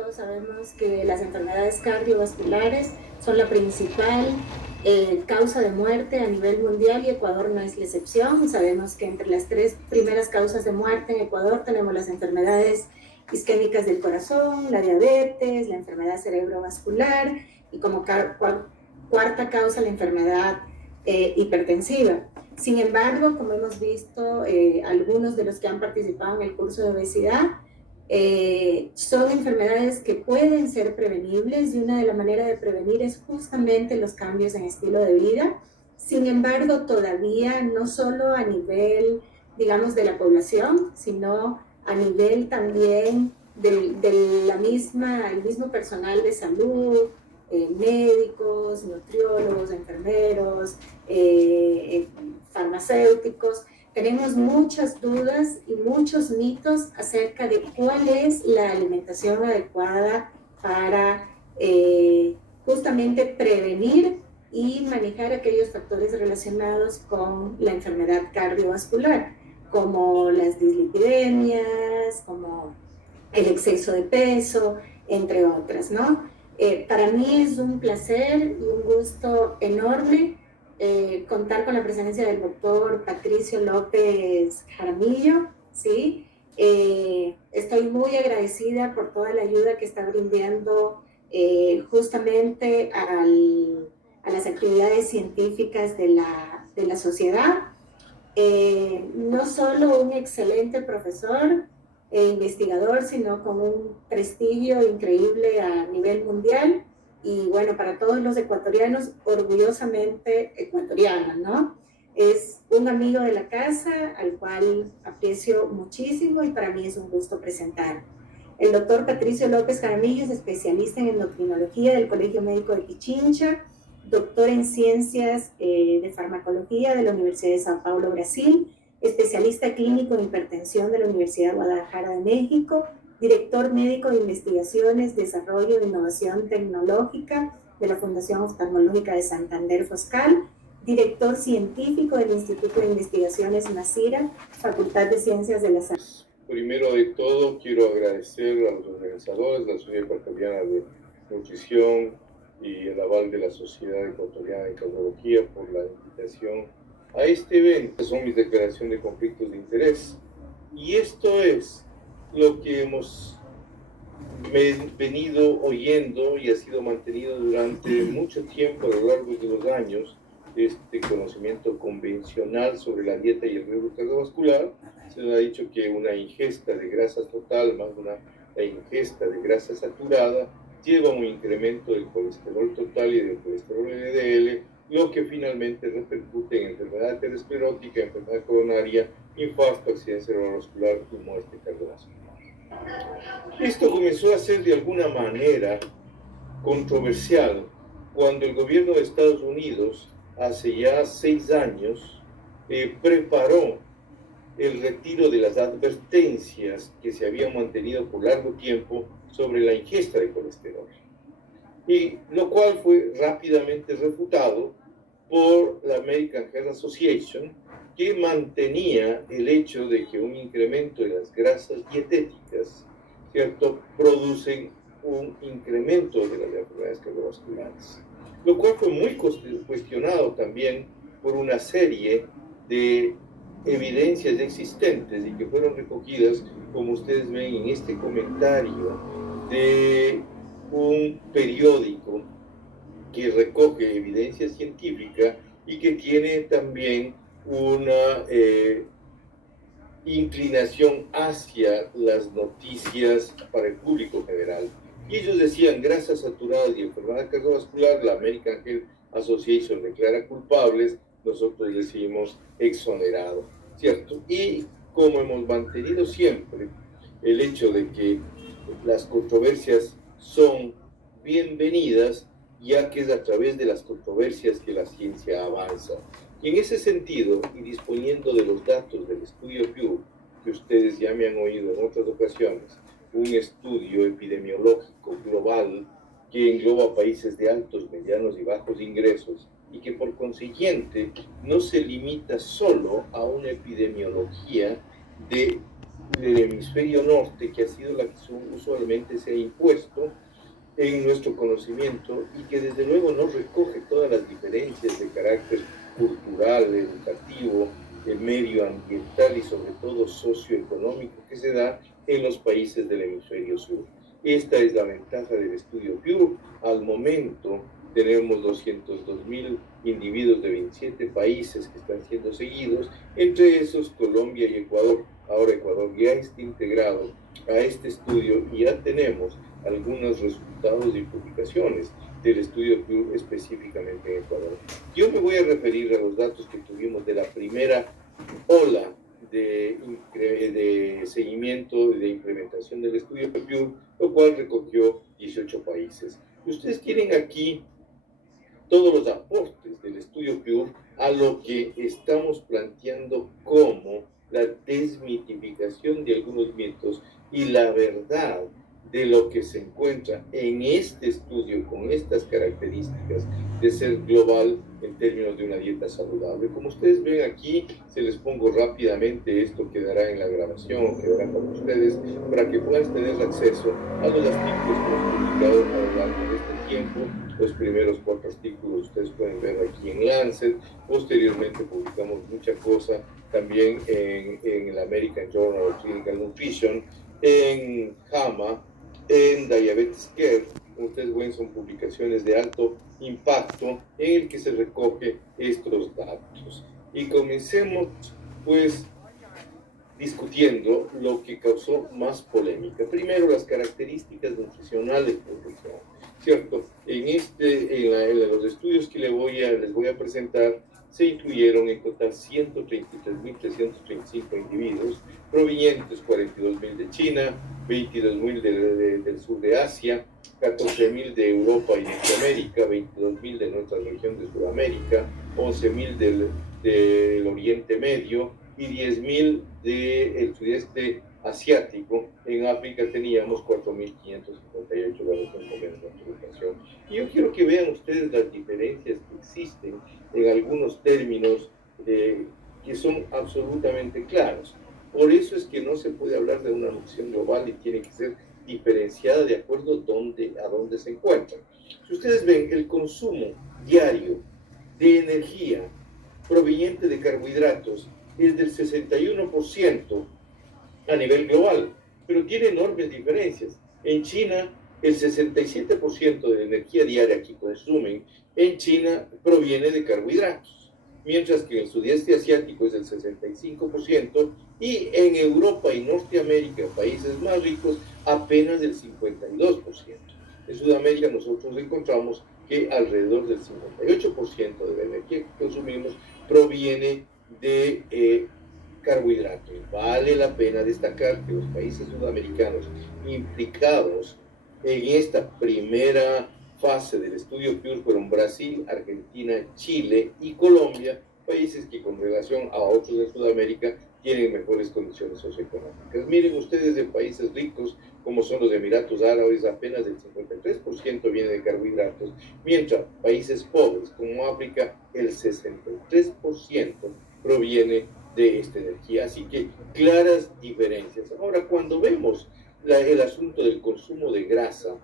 todos sabemos que las enfermedades cardiovasculares son la principal causa de muerte a nivel mundial y Ecuador no es la excepción. Sabemos que entre las 3 primeras causas de muerte en Ecuador tenemos las enfermedades isquémicas del corazón, la diabetes, la enfermedad cerebrovascular y como cuarta causa la enfermedad hipertensiva. Sin embargo, como hemos visto, algunos de los que han participado en el curso de obesidad son enfermedades que pueden ser prevenibles y una de las maneras de prevenir es justamente los cambios en estilo de vida. Sin embargo, todavía no solo a nivel, digamos, de la población, sino a nivel también el mismo personal de salud, médicos, nutriólogos, enfermeros, farmacéuticos. Tenemos muchas dudas y muchos mitos acerca de cuál es la alimentación adecuada para justamente prevenir y manejar aquellos factores relacionados con la enfermedad cardiovascular, como las dislipidemias, como el exceso de peso, entre otras, ¿no? Para mí es un placer y un gusto enorme contar con la presencia del doctor Patricio López Jaramillo, ¿sí? Estoy muy agradecida por toda la ayuda que está brindando justamente a las actividades científicas de la sociedad. No solo un excelente profesor e investigador, sino con un prestigio increíble a nivel mundial. Y bueno, para todos los ecuatorianos, orgullosamente ecuatoriana, ¿no? Es un amigo de la casa al cual aprecio muchísimo y para mí es un gusto presentar. El doctor Patricio López Jaramillo es especialista en endocrinología del Colegio Médico de Pichincha, doctor en ciencias de farmacología de la Universidad de Sao Paulo, Brasil, especialista clínico en hipertensión de la Universidad de Guadalajara de México, director médico de investigaciones, desarrollo e innovación tecnológica de la Fundación Oftalmológica de Santander Foscal, director científico del Instituto de Investigaciones Nasira, Facultad de Ciencias de la Salud. Primero de todo, quiero agradecer a los organizadores, la Sociedad Ecuatoriana de Nutrición y el aval de la Sociedad Ecuatoriana de Cardiología por la invitación a este evento. Son mis declaraciones de conflictos de interés. Y esto es lo que hemos venido oyendo y ha sido mantenido durante mucho tiempo a lo largo de los años, este conocimiento convencional sobre la dieta y el riesgo cardiovascular. Se nos ha dicho que una ingesta de grasa total más una ingesta de grasa saturada lleva a un incremento del colesterol total y del colesterol LDL, lo que finalmente repercute en enfermedad aterosclerótica, enfermedad coronaria, infarto, accidente cerebrovascular y muerte cardiovascular. Esto comenzó a ser de alguna manera controversial cuando el gobierno de Estados Unidos, hace ya 6 años, preparó el retiro de las advertencias que se habían mantenido por largo tiempo sobre la ingesta de colesterol, y lo cual fue rápidamente refutado por la American Heart Association, que mantenía el hecho de que un incremento de las grasas dietéticas, ¿cierto?, producen un incremento de las enfermedades cardiovasculares, lo cual fue muy cuestionado también por una serie de evidencias existentes y que fueron recogidas, como ustedes ven en este comentario, de un periódico que recoge evidencia científica y que tiene también una inclinación hacia las noticias para el público general. Y ellos decían grasas saturadas y enfermedad cardiovascular, la American Heart Association declara culpables, nosotros decimos exonerado, ¿cierto? Y como hemos mantenido siempre el hecho de que las controversias son bienvenidas, ya que es a través de las controversias que la ciencia avanza. Y en ese sentido, y disponiendo de los datos del estudio Pew, que ustedes ya me han oído en otras ocasiones, un estudio epidemiológico global que engloba países de altos, medianos y bajos ingresos, y que por consiguiente no se limita solo a una epidemiología de del hemisferio norte, que ha sido la que usualmente se ha impuesto en nuestro conocimiento y que desde luego no recoge todas las diferencias de carácter cultural, educativo, medioambiental y sobre todo socioeconómico que se da en los países del hemisferio sur. Esta es la ventaja del estudio Pure. Al momento tenemos 202.000 individuos de 27 países que están siendo seguidos, entre esos Colombia y Ecuador. Ahora Ecuador ya está integrado a este estudio y ya tenemos algunos resultados y publicaciones del estudio Pure específicamente en Ecuador. Yo me voy a referir a los datos que tuvimos de la primera ola de seguimiento y de implementación del estudio Pure, lo cual recogió 18 países. Ustedes tienen aquí todos los aportes del estudio Pure a lo que estamos planteando como la desmitificación de algunos mitos y la verdad de lo que se encuentra en este estudio con estas características de ser global en términos de una dieta saludable. Como ustedes ven aquí, se les pongo rápidamente, esto quedará en la grabación, quedará con ustedes, para que puedan tener acceso a los artículos que hemos publicado a lo largo de este tiempo. Los primeros 4 artículos ustedes pueden ver aquí en Lancet. Posteriormente publicamos mucha cosa también en el American Journal of Clinical Nutrition, en JAMA, en Diabetes Care. Como ustedes ven, son publicaciones de alto impacto en el que se recoge estos datos. Y comencemos pues discutiendo lo que causó más polémica. Primero, las características nutricionales de nutrición, ¿cierto? En los estudios que les voy a presentar, se incluyeron en total 133.335 individuos, provenientes 42.000 de China, 22.000 del sur de Asia, 14.000 de Europa y Norteamérica, 22.000 de nuestra región de Sudamérica, 11.000 del Oriente Medio y 10.000 del sudeste asiático. En África teníamos 4.558 grados en educación. Y yo quiero que vean ustedes las diferencias que existen en algunos términos que son absolutamente claros. Por eso es que no se puede hablar de una nutrición global y tiene que ser diferenciada de acuerdo a dónde se encuentran. Si ustedes ven, el consumo diario de energía proveniente de carbohidratos es del 61% a nivel global, pero tiene enormes diferencias. En China, el 67% de la energía diaria que consumen en China proviene de carbohidratos, mientras que en el sudeste asiático es del 65% y en Europa y Norteamérica, países más ricos, apenas del 52%. En Sudamérica nosotros encontramos que alrededor del 58% de la energía que consumimos proviene de carbohidratos. Vale la pena destacar que los países sudamericanos implicados en esta primera fase del estudio Pure fueron Brasil, Argentina, Chile y Colombia, países que con relación a otros de Sudamérica tienen mejores condiciones socioeconómicas. Miren ustedes, en países ricos como son los Emiratos Árabes, apenas el 53% viene de carbohidratos, mientras países pobres como África, el 63% proviene de esta energía. Así que claras diferencias. Ahora, cuando vemos el asunto del consumo de grasa,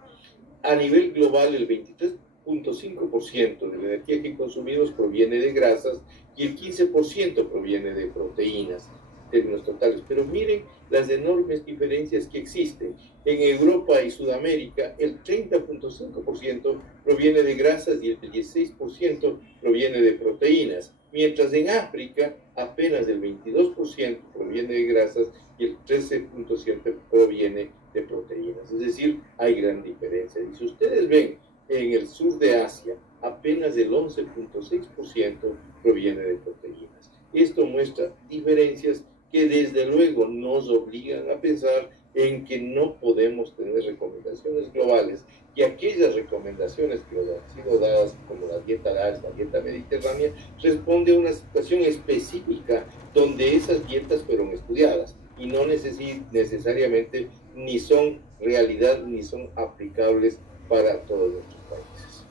a nivel global el 23.5% de la energía que consumimos proviene de grasas y el 15% proviene de proteínas en términos totales. Pero miren las enormes diferencias que existen. En Europa y Sudamérica el 30.5% proviene de grasas y el 16% proviene de proteínas, mientras en África apenas el 22% proviene de grasas y el 13.7% proviene de proteínas. Es decir, hay gran diferencia. Y si ustedes ven, en el sur de Asia, apenas el 11.6% proviene de proteínas. Esto muestra diferencias que desde luego nos obligan a pensar en que no podemos tener recomendaciones globales y aquellas recomendaciones que han sido dadas como la dieta DAS, la dieta mediterránea, responde a una situación específica donde esas dietas fueron estudiadas y no necesariamente ni son realidad ni son aplicables para todos nuestros países.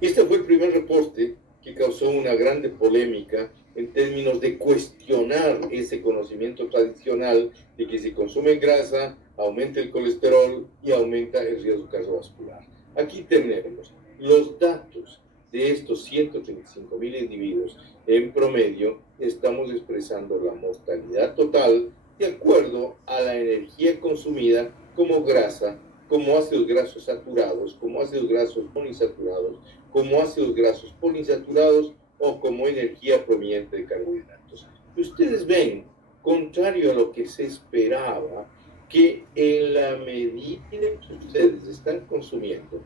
Este fue el primer reporte que causó una grande polémica en términos de cuestionar ese conocimiento tradicional de que si consumen grasa, aumenta el colesterol y aumenta el riesgo cardiovascular. Aquí tenemos los datos de estos 135.000 individuos. En promedio, estamos expresando la mortalidad total de acuerdo a la energía consumida como grasa, como ácidos grasos saturados, como ácidos grasos monoinsaturados, como ácidos grasos poliinsaturados o como energía proveniente de carbohidratos. Ustedes ven, contrario a lo que se esperaba, que en la medida que ustedes están consumiendo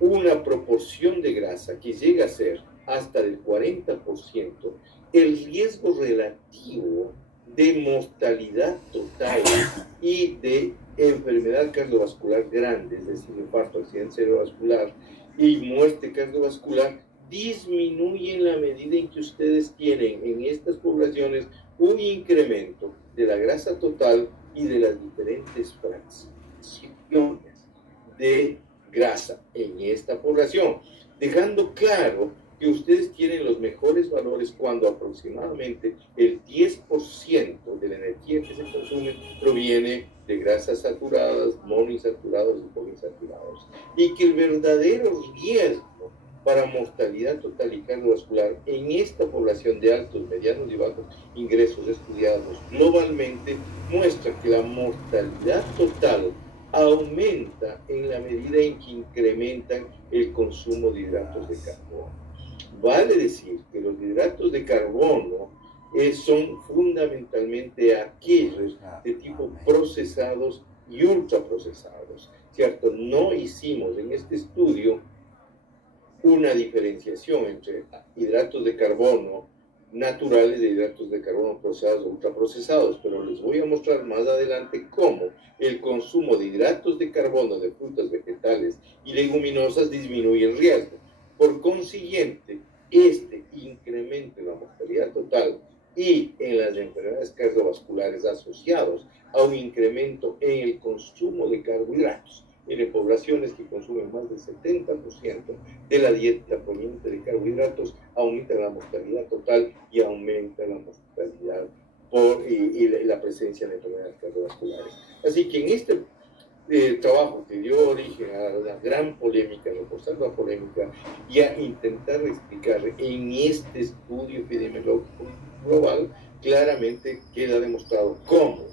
una proporción de grasa que llega a ser hasta del 40%, el riesgo relativo de mortalidad total y de enfermedad cardiovascular grande, es decir, infarto, accidente cerebrovascular y muerte cardiovascular, disminuye en la medida en que ustedes tienen en estas poblaciones un incremento de la grasa total y de las diferentes fracciones de grasa en esta población, dejando claro que ustedes tienen los mejores valores cuando aproximadamente el 10% de la energía que se consume proviene de grasas saturadas, monoinsaturados y poliinsaturados, y que el verdadero riesgo para mortalidad total y cardiovascular en esta población de altos, medianos y bajos ingresos estudiados globalmente muestra que la mortalidad total aumenta en la medida en que incrementan el consumo de hidratos de carbono. Vale decir que los hidratos de carbono son fundamentalmente aquellos de tipo procesados y ultraprocesados, ¿cierto? No hicimos en este estudio una diferenciación entre hidratos de carbono naturales de hidratos de carbono procesados o ultraprocesados, pero les voy a mostrar más adelante cómo el consumo de hidratos de carbono de frutas, vegetales y leguminosas disminuye el riesgo. Por consiguiente, este incremento en la mortalidad total y en las enfermedades cardiovasculares asociados a un incremento en el consumo de carbohidratos en poblaciones que consumen más del 70% de la dieta proveniente de carbohidratos, aumenta la mortalidad total y aumenta la mortalidad y la presencia de enfermedades cardiovasculares. Así que en este trabajo que dio origen a una gran polémica, reforzar la polémica y a intentar explicar en este estudio epidemiológico global, claramente queda demostrado cómo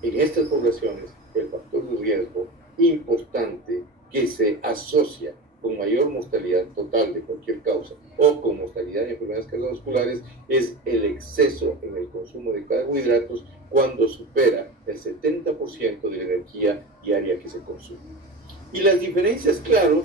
en estas poblaciones el factor de riesgo importante que se asocia con mayor mortalidad total de cualquier causa o con mortalidad de enfermedades cardiovasculares es el exceso en el consumo de carbohidratos cuando supera el 70% de la energía diaria que se consume. Y las diferencias, claro,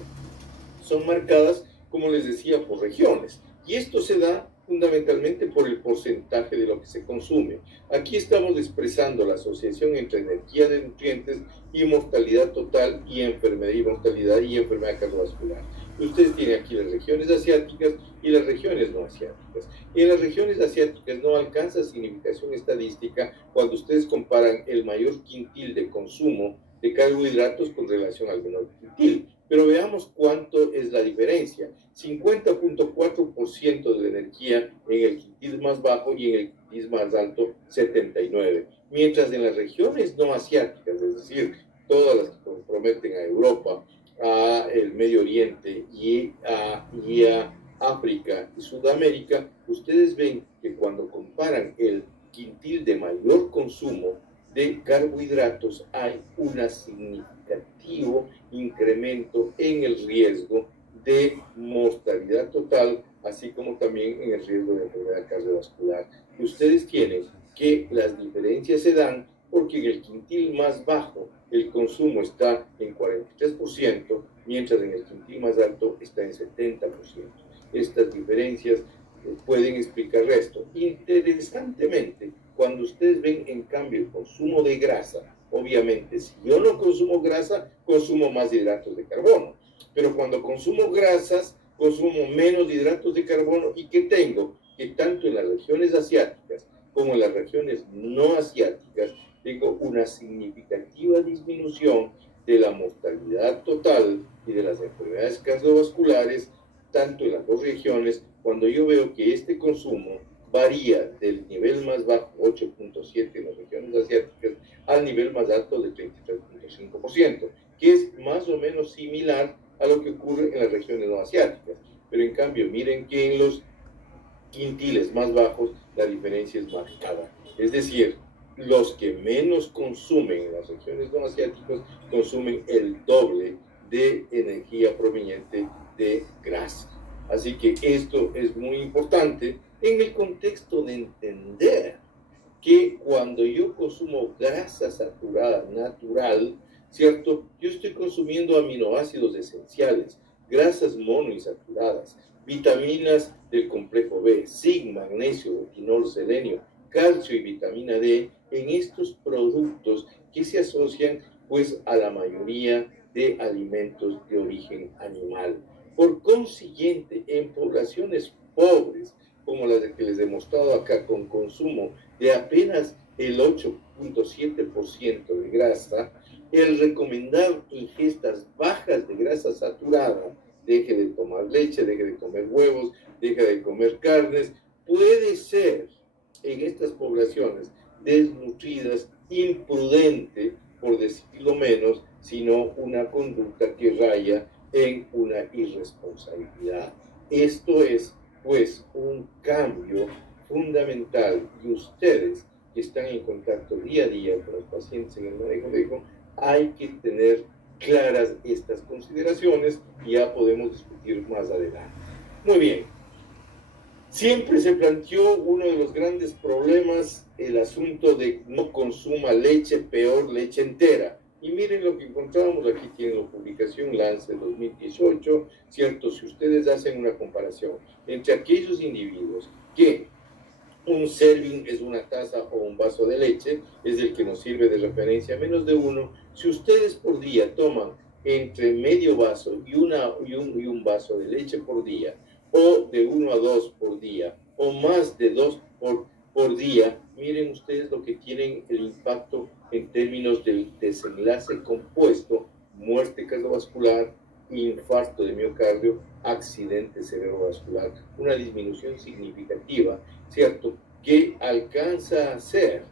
son marcadas, como les decía, por regiones. Y esto se da fundamentalmente por el porcentaje de lo que se consume. Aquí estamos expresando la asociación entre energía de nutrientes y mortalidad total y enfermedad cardiovascular. Ustedes tienen aquí las regiones asiáticas y las regiones no asiáticas. Y en las regiones asiáticas no alcanza significación estadística cuando ustedes comparan el mayor quintil de consumo de carbohidratos con relación al menor quintil. Pero veamos cuánto es la diferencia. 50.4% de la energía en el quintil más bajo y en el quintil más alto 79%. Mientras en las regiones no asiáticas, es decir, todas las que comprometen a Europa, a el Medio Oriente y a África y Sudamérica, ustedes ven que cuando comparan el quintil de mayor consumo de carbohidratos hay un significativo incremento en el riesgo de mortalidad total, así como también en el riesgo de enfermedad cardiovascular. Ustedes tienen que las diferencias se dan porque en el quintil más bajo el consumo está en 43%, mientras en el quintil más alto está en 70%. Estas diferencias pueden explicar esto. Interesantemente, cuando ustedes ven en cambio el consumo de grasa, obviamente si yo no consumo grasa, consumo más hidratos de carbono, pero cuando consumo grasas, consumo menos hidratos de carbono. ¿Y qué tengo? Que tanto en las regiones asiáticas como en las regiones no asiáticas tengo una significativa disminución de la mortalidad total y de las enfermedades cardiovasculares, tanto en las dos regiones, cuando yo veo que este consumo varía del nivel más bajo, 8.7 en las regiones asiáticas, al nivel más alto de 33.5%, que es más o menos similar a lo que ocurre en las regiones no asiáticas. Pero en cambio, miren que en los quintiles más bajos la diferencia es marcada. Es decir, los que menos consumen en las regiones no asiáticas consumen el doble de energía proveniente de grasa. Así que esto es muy importante en el contexto de entender que cuando yo consumo grasa saturada natural, ¿cierto? Yo estoy consumiendo aminoácidos esenciales, grasas monoinsaturadas, vitaminas del complejo B, zinc, magnesio, retinol, selenio, calcio y vitamina D en estos productos que se asocian pues a la mayoría de alimentos de origen animal. Por consiguiente, en poblaciones pobres, como las que les he mostrado acá, con consumo de apenas el 8.7% de grasa, el recomendar ingestas bajas de grasa saturada, deje de tomar leche, deje de comer huevos, deje de comer carnes, puede ser en estas poblaciones desnutridas imprudente, por decirlo menos, sino una conducta que raya en una irresponsabilidad. Esto es, pues, un cambio fundamental, y ustedes que están en contacto día a día con los pacientes en el manejo médico, hay que tener claras estas consideraciones y ya podemos discutir más adelante. Muy bien. Siempre se planteó uno de los grandes problemas, el asunto de no consuma leche, peor leche entera. Y miren lo que encontramos, aquí tienen la publicación Lancet 2018, ¿cierto? Si ustedes hacen una comparación entre aquellos individuos que un serving es una taza o un vaso de leche, es el que nos sirve de referencia, menos de uno. Si ustedes por día toman entre medio vaso y un vaso de leche por día, o de 1 a 2 por día, o más de 2 por día, miren ustedes lo que tienen el impacto en términos del desenlace compuesto, muerte cardiovascular, infarto de miocardio, accidente cerebrovascular, una disminución significativa, ¿cierto? Que alcanza a ser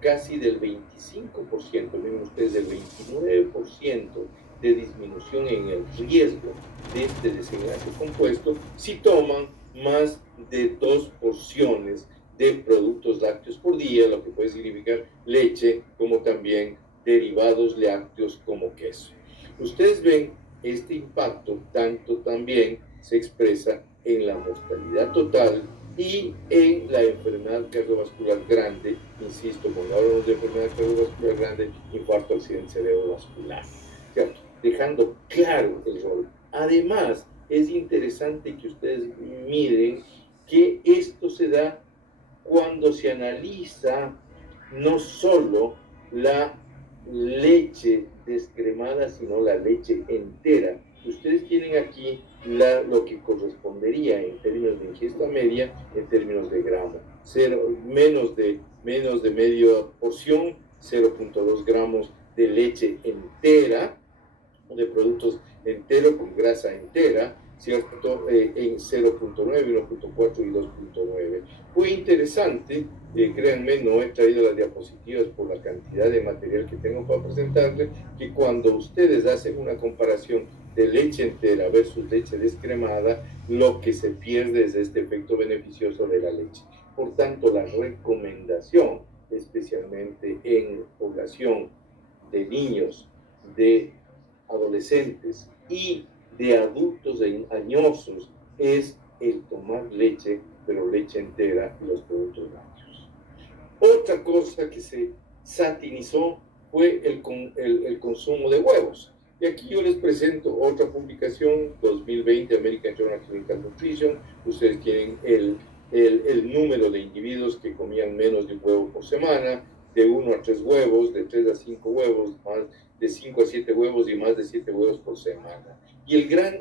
casi del 25%, miren ustedes, del 29% de disminución en el riesgo de este desenlace compuesto si toman más de 2 porciones de productos lácteos por día, lo que puede significar leche, como también derivados lácteos como queso. Ustedes ven este impacto tanto también se expresa en la mortalidad total y en la enfermedad cardiovascular grande, insisto, cuando hablamos de enfermedad cardiovascular grande, infarto, accidente cerebrovascular, ¿cierto? Dejando claro el rol. Además, es interesante que ustedes miren que esto se da cuando se analiza no solo la leche descremada, sino la leche entera. Ustedes tienen aquí lo que correspondería en términos de ingesta media, en términos de gramo. Menos de media porción, 0.2 gramos de leche entera, de productos enteros con grasa entera, ¿cierto? En 0.9, 1.4 y 2.9. Muy interesante, créanme, no he traído las diapositivas por la cantidad de material que tengo para presentarles, que cuando ustedes hacen una comparación de leche entera versus leche descremada, lo que se pierde es este efecto beneficioso de la leche. Por tanto, la recomendación, especialmente en población de niños, de adolescentes y de adultos añosos, es el tomar leche, pero leche entera y los productos lácteos. Otra cosa que se satinizó fue el consumo de huevos. Y aquí yo les presento otra publicación, 2020, American Journal of Clinical Nutrition. Ustedes tienen el número de individuos que comían menos de un huevo por semana, de 1 a 3 huevos, de 3 a 5 huevos, más de 5 a 7 huevos y más de 7 huevos por semana. Y el gran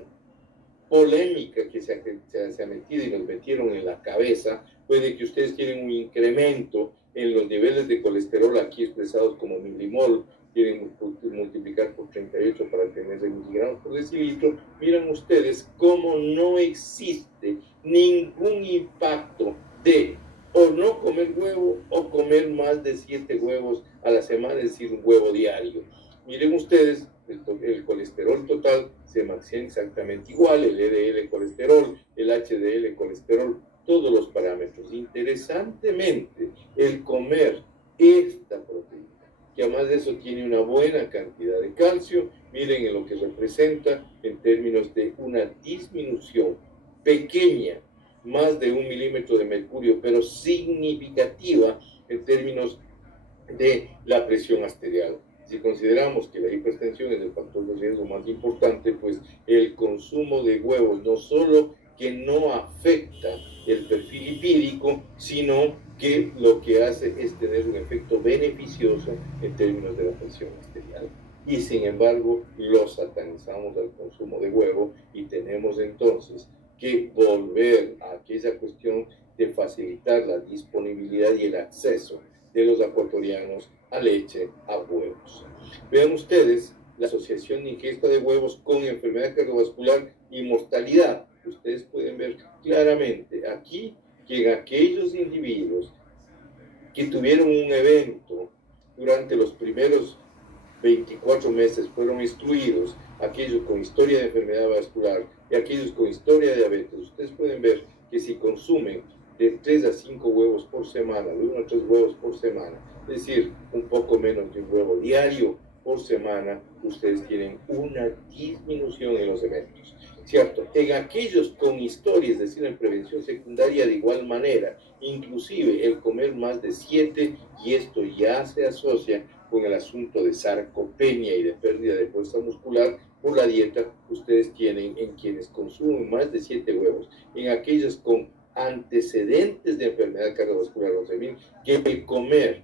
polémica que se ha metido y nos metieron en la cabeza fue de que ustedes tienen un incremento en los niveles de colesterol aquí expresados como milimol, quieren multiplicar por 38 para tener miligramos por decilitro. Miren ustedes cómo no existe ningún impacto de o no comer huevo o comer más de 7 huevos a la semana, es decir, un huevo diario. Miren ustedes, el colesterol total se mantiene exactamente igual, el LDL colesterol, el HDL colesterol, todos los parámetros. Interesantemente, el comer esta proteína, que además de eso tiene una buena cantidad de calcio, miren en lo que representa en términos de una disminución pequeña, más de 1 milímetro de mercurio, pero significativa en términos de la presión arterial. Si consideramos que la hipertensión es el factor de riesgo más importante, pues el consumo de huevos no solo que no afecta el perfil lipídico, sino que lo que hace es tener un efecto beneficioso en términos de la presión arterial. Y sin embargo, lo satanizamos al consumo de huevo y tenemos entonces que volver a aquella cuestión de facilitar la disponibilidad y el acceso de los ecuatorianos a leche, a huevos. Vean ustedes la asociación de ingesta de huevos con enfermedad cardiovascular y mortalidad. Ustedes pueden ver claramente aquí que en aquellos individuos que tuvieron un evento durante los primeros 24 meses fueron excluidos aquellos con historia de enfermedad vascular y aquellos con historia de diabetes. Ustedes pueden ver que si consumen de 3 a 5 huevos por semana, de 1 a 3 huevos por semana, es decir, un poco menos de un huevo diario por semana, ustedes tienen una disminución en los eventos. ¿Cierto? En aquellos con historia, es decir, en prevención secundaria de igual manera, inclusive el comer más de 7, y esto ya se asocia con el asunto de sarcopenia y de pérdida de fuerza muscular por la dieta, ustedes tienen en quienes consumen más de 7 huevos, en aquellos con antecedentes de enfermedad cardiovascular, o sea, bien, que el comer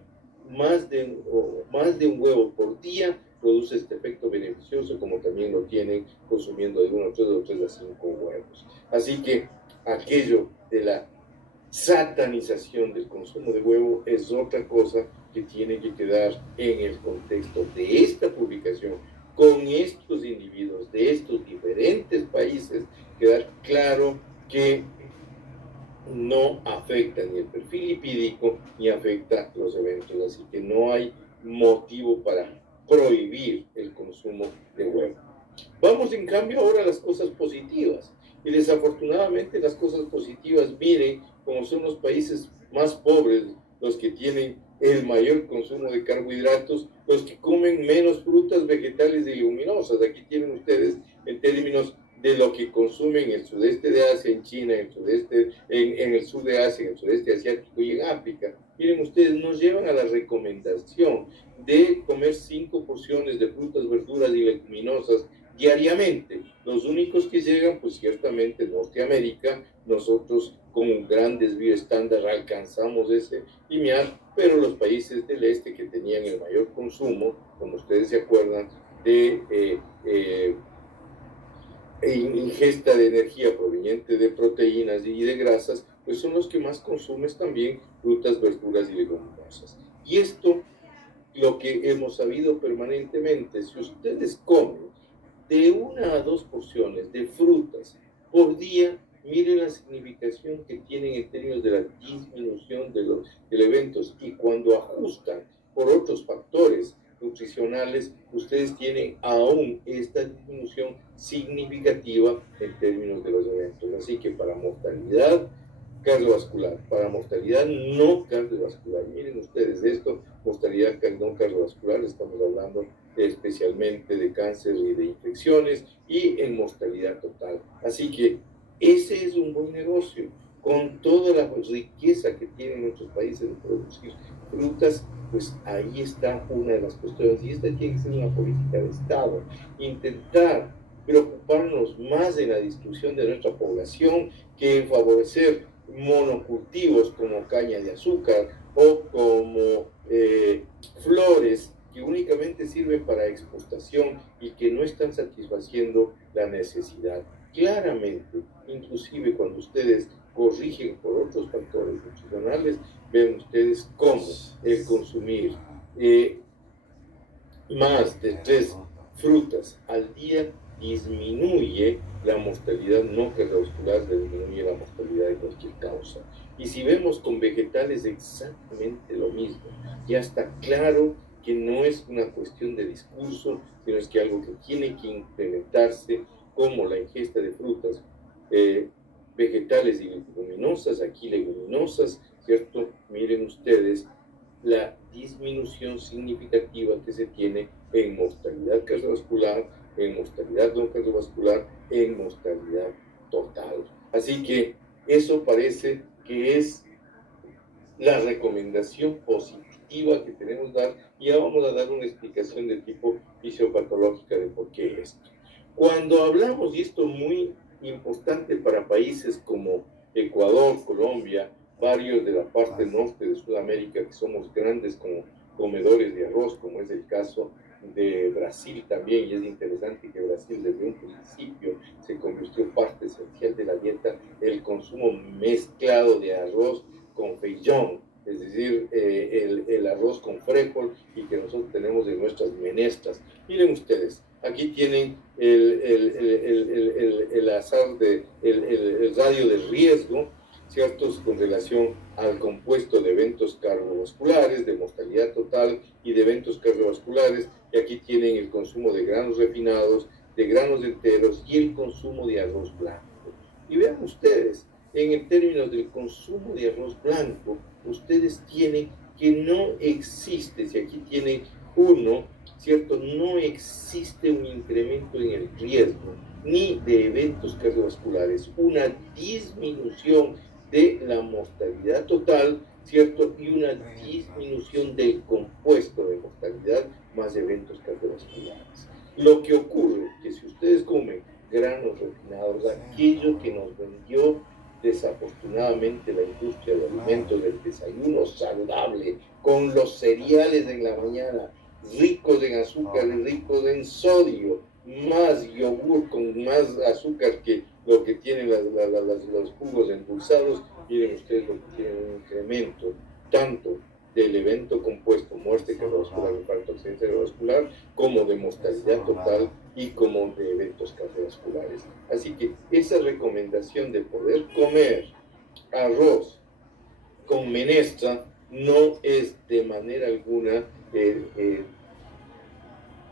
más de un huevo por día produce este efecto beneficioso, como también lo tienen consumiendo de 1 a 3 a 5 huevos. Así que aquello de la satanización del consumo de huevo es otra cosa que tiene que quedar en el contexto de esta publicación, con estos individuos de estos diferentes países, quedar claro que no afecta ni el perfil lipídico ni afecta los eventos, así que no hay motivo para prohibir el consumo de huevo. Vamos en cambio ahora a las cosas positivas, y desafortunadamente las cosas positivas, miren, como son los países más pobres, los que tienen el mayor consumo de carbohidratos, los que comen menos frutas, vegetales y leguminosas. Aquí tienen ustedes en términos de lo que consumen en el sudeste de Asia, en China, en el sur de Asia, en el sudeste asiático y en África. Miren ustedes, nos llevan a la recomendación de comer 5 porciones de frutas, verduras y leguminosas diariamente. Los únicos que llegan, pues ciertamente Norteamérica, nosotros con un gran desvío estándar alcanzamos ese limiar, pero los países del este que tenían el mayor consumo, como ustedes se acuerdan, de ingesta de energía proveniente de proteínas y de grasas, pues son los que más consumen también frutas, verduras y leguminosas. Y esto, lo que hemos sabido permanentemente, si ustedes comen de 1 a 2 porciones de frutas por día, miren la significación que tienen en términos de la disminución de los eventos, y cuando ajustan por otros factores nutricionales, ustedes tienen aún esta disminución significativa en términos de los eventos. Así que para mortalidad cardiovascular, para mortalidad no cardiovascular, miren ustedes esto, mortalidad no cardiovascular, estamos hablando especialmente de cáncer y de infecciones, y en mortalidad total. Así que ese es un buen negocio, con toda la riqueza que tienen nuestros países de producir frutas, pues ahí está una de las cuestiones, y esta tiene que ser una política de Estado, intentar preocuparnos más de la distribución de nuestra población que en favorecer monocultivos como caña de azúcar o como flores que únicamente sirven para exportación y que no están satisfaciendo la necesidad. Claramente, inclusive cuando ustedes corrigen por otros factores nutricionales, ven ustedes cómo el consumir más de 3 frutas al día disminuye la mortalidad no cardiovascular, disminuye la mortalidad de cualquier causa. Y si vemos con vegetales exactamente lo mismo, ya está claro que no es una cuestión de discurso, sino es que algo que tiene que implementarse, como la ingesta de frutas, vegetales y leguminosas, aquí leguminosas, ¿cierto? Miren ustedes la disminución significativa que se tiene en mortalidad cardiovascular, en mortalidad no cardiovascular, en mortalidad total. Así que eso parece que es la recomendación positiva que tenemos que dar, y ya vamos a dar una explicación de tipo fisiopatológica de por qué esto. Cuando hablamos, y esto es muy importante para países como Ecuador, Colombia, varios de la parte norte de Sudamérica, que somos grandes como comedores de arroz, como es el caso de Brasil también, y es interesante que Brasil desde un principio se convirtió parte esencial de la dieta, el consumo mezclado de arroz con feijón, es decir, el arroz con frijol, y que nosotros tenemos en nuestras menestras. Miren ustedes, aquí tienen el azar el radio de riesgo, ¿ciertos? Con relación al compuesto de eventos cardiovasculares, de mortalidad total y de eventos cardiovasculares, y aquí tienen el consumo de granos refinados, de granos enteros y el consumo de arroz blanco. Y vean ustedes, en términos del consumo de arroz blanco, ustedes tienen que no existe, si aquí tienen uno, ¿cierto? No existe un incremento en el riesgo ni de eventos cardiovasculares, una disminución de la mortalidad total, ¿cierto? Y una disminución del compuesto de mortalidad más eventos cardiovasculares. Lo que ocurre es que si ustedes comen granos refinados, aquello que nos vendió desafortunadamente la industria de alimentos, del desayuno saludable, con los cereales en la mañana, ricos en azúcar, ricos en sodio, más yogur con más azúcar que lo que tienen los jugos endulzados. Miren ustedes lo que tienen un incremento tanto del evento compuesto, muerte cardiovascular, infarto, accidente cerebrovascular, como de mortalidad total y como de eventos cardiovasculares. Así que esa recomendación de poder comer arroz con menestra no es de manera alguna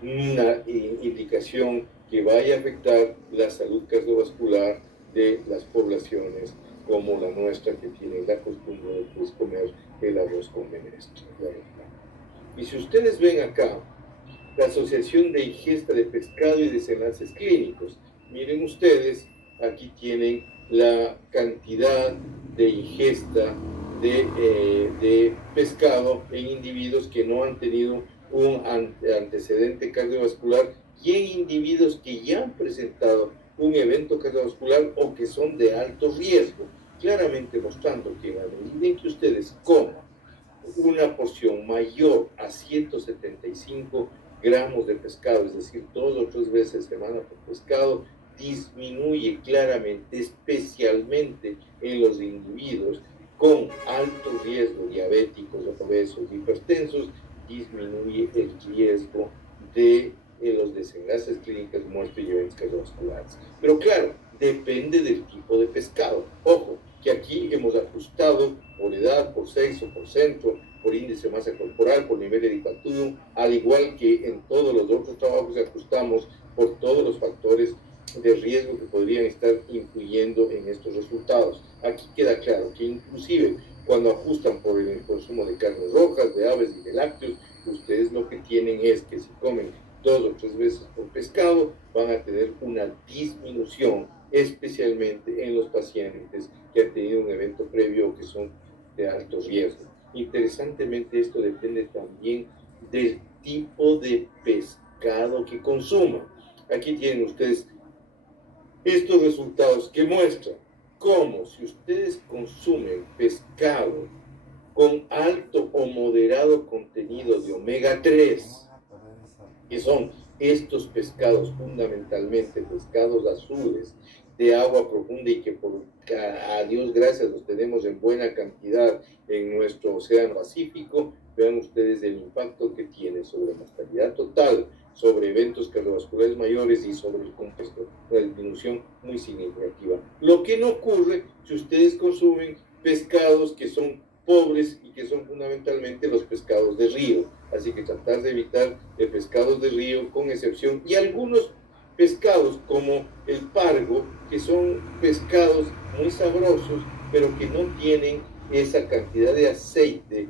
una indicación que vaya a afectar la salud cardiovascular de las poblaciones como la nuestra, que tienen la costumbre de pues, comer el arroz con menestra. Y si ustedes ven acá la asociación de ingesta de pescado y desenlaces clínicos, miren ustedes, aquí tienen la cantidad de ingesta de pescado en individuos que no han tenido un antecedente cardiovascular y en individuos que ya han presentado un evento cardiovascular o que son de alto riesgo, claramente mostrando que en la medida en que ustedes coman una porción mayor a 175 gramos de pescado, es decir, 2 o 3 veces semana por pescado, disminuye claramente, especialmente en los individuos con alto riesgo, diabéticos, obesos, hipertensos, disminuye el riesgo de los desenlaces clínicos, muerte y eventos cardiovasculares. Pero claro, depende del tipo de pescado. Ojo, que aquí hemos ajustado por edad, por sexo, por centro, por índice de masa corporal, por nivel de hepaturo, al igual que en todos los otros trabajos ajustamos por todos los factores de riesgo que podrían estar influyendo en estos resultados. Aquí queda claro que inclusive cuando ajustan por el consumo de carnes rojas, de aves y de lácteos, ustedes lo que tienen es que si comen 2 o 3 veces por pescado, van a tener una disminución, especialmente en los pacientes que han tenido un evento previo o que son de alto riesgo. Interesantemente, esto depende también del tipo de pescado que consuman. Aquí tienen ustedes estos resultados que muestran cómo si ustedes consumen pescado con alto o moderado contenido de omega 3, que son estos pescados, fundamentalmente pescados azules, de agua profunda y que a Dios gracias los tenemos en buena cantidad en nuestro océano Pacífico, vean ustedes el impacto que tiene sobre mortalidad total, sobre eventos cardiovasculares mayores y sobre el compuesto, una disminución muy significativa. Lo que no ocurre si ustedes consumen pescados que son pobres y que son fundamentalmente los pescados de río. Así que tratar de evitar pescados de río con excepción y algunos pescados como el pargo, que son pescados muy sabrosos, pero que no tienen esa cantidad de aceite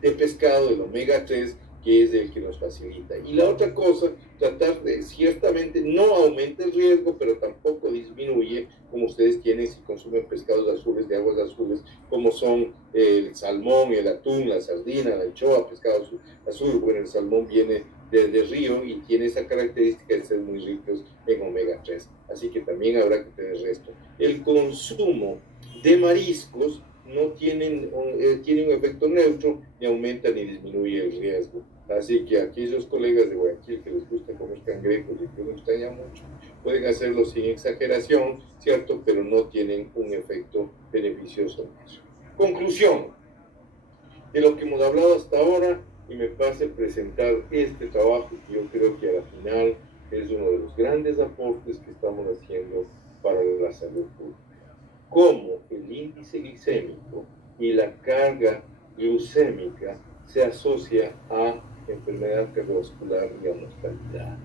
de pescado, del omega 3, que es el que nos facilita. Y la otra cosa, tratar de, ciertamente, no aumenta el riesgo, pero tampoco disminuye, como ustedes tienen si consumen pescados azules, de aguas azules, como son el salmón, el atún, la sardina, la anchoa, pescado azul. Bueno, el salmón viene del río y tiene esa característica de ser muy ricos en omega 3. Así que también habrá que tener esto. El consumo de mariscos no tiene un efecto neutro, ni aumenta ni disminuye el riesgo. Así que aquellos colegas de Guayaquil que les gusta comer cangrejos y que no extraña mucho, pueden hacerlo sin exageración, ¿cierto? Pero no tienen un efecto beneficioso en eso. Conclusión de lo que hemos hablado hasta ahora, y me place presentar este trabajo que yo creo que a la final es uno de los grandes aportes que estamos haciendo para la salud pública. Cómo el índice glicémico y la carga glucémica se asocia a enfermedad cardiovascular y a mortalidad.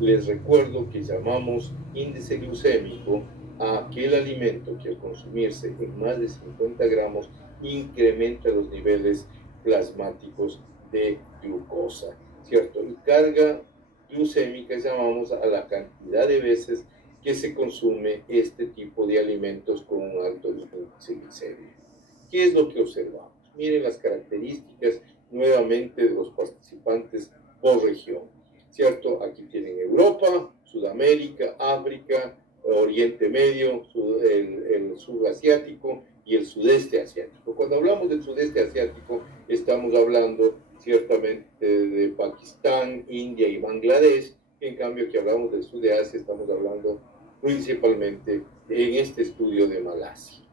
Les recuerdo que llamamos índice glucémico a aquel alimento que al consumirse en más de 50 gramos incrementa los niveles plasmáticos de glucosa, ¿cierto? Y carga glucémica llamamos a la cantidad de veces que se consume este tipo de alimentos con un alto índice glicémico. ¿Qué es lo que observamos? Miren las características nuevamente de los participantes por región, ¿cierto? Aquí tienen Europa, Sudamérica, África, Oriente Medio, el sur asiático y el sudeste asiático. Cuando hablamos del sudeste asiático, estamos hablando ciertamente de Pakistán, India y Bangladesh. En cambio, que hablamos del sur de Asia, estamos hablando principalmente en este estudio de Malasia.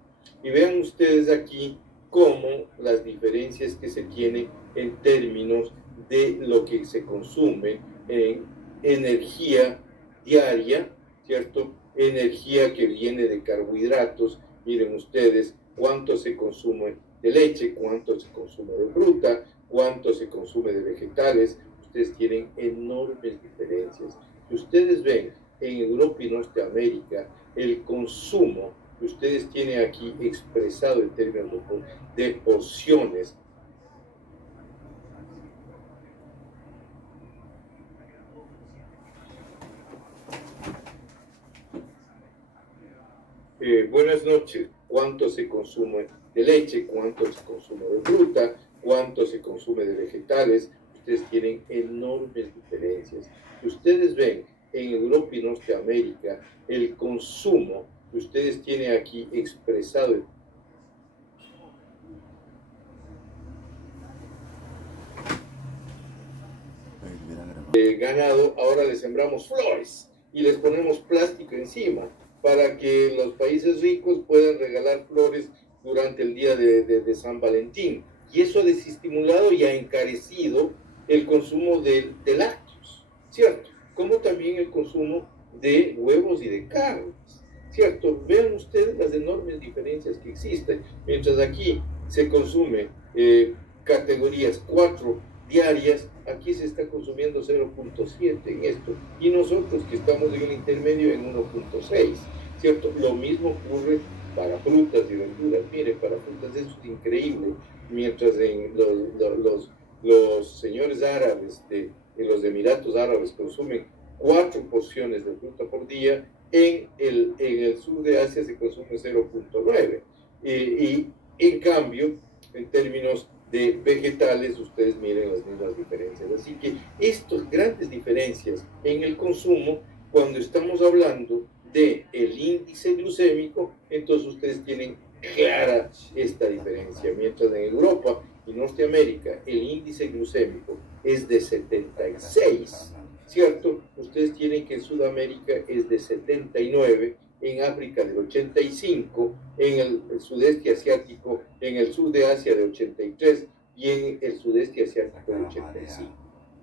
Y vean ustedes aquí cómo las diferencias que se tienen en términos de lo que se consume en energía diaria, ¿cierto? Energía que viene de carbohidratos. Miren ustedes cuánto se consume de leche, cuánto se consume de fruta, cuánto se consume de vegetales. Ustedes tienen enormes diferencias. Si ustedes ven en Europa y Norteamérica, el consumo que ustedes tienen aquí expresado en términos de porciones buenas noches, cuánto se consume de leche, cuánto se consume de fruta, cuánto se consume de vegetales. Ustedes tienen enormes diferencias. Si ustedes ven en Europa y Norteamérica, el consumo que ustedes tienen aquí expresado ganado, ahora les sembramos flores y les ponemos plástico encima para que los países ricos puedan regalar flores durante el día de San Valentín. Y eso ha desestimulado y ha encarecido el consumo de lácteos, ¿cierto? Como también el consumo de huevos y de carnes, ¿cierto? Vean ustedes las enormes diferencias que existen. Mientras aquí se consume categorías 4 diarias, aquí se está consumiendo 0.7 en esto, y nosotros que estamos en el intermedio en 1.6, ¿cierto? Lo mismo ocurre para frutas y verduras. Mire, para frutas eso es increíble, mientras en los señores árabes en los Emiratos Árabes consumen 4 porciones de fruta por día, en el sur de Asia se consume 0.9, y en cambio, en términos de vegetales, ustedes miren las mismas diferencias. Así que estas grandes diferencias en el consumo, cuando estamos hablando del índice glucémico, entonces ustedes tienen clara esta diferencia. Mientras en Europa y Norteamérica el índice glucémico es de 76, ¿cierto? Ustedes tienen que en Sudamérica es de 79, en África del 85, en el sudeste asiático, en el sur de Asia de 83 y en el sudeste asiático de 85.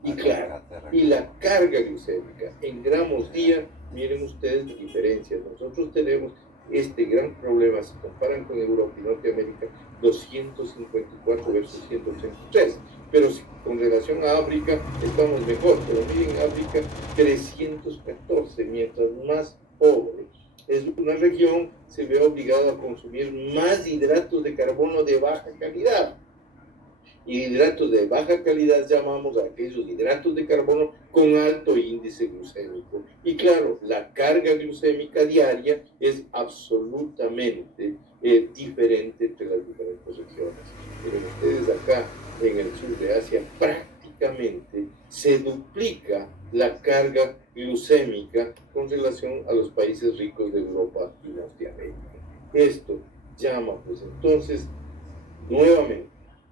Y claro, y la carga glucémica en gramos día, miren ustedes la diferencia. Nosotros tenemos este gran problema, si comparan con Europa y Norteamérica, 254 versus 183. Pero si, con relación a África estamos mejor, pero miren África 314, mientras más pobre es una región, se ve obligado a consumir más hidratos de carbono de baja calidad. Y hidratos de baja calidad llamamos a aquellos hidratos de carbono con alto índice glucémico. Y claro, la carga glucémica diaria es absolutamente diferente entre las diferentes regiones. Miren ustedes acá en el sur de Asia prácticamente se duplica la carga glucémica con relación a los países ricos de Europa y Norteamérica. Esto llama pues entonces nuevamente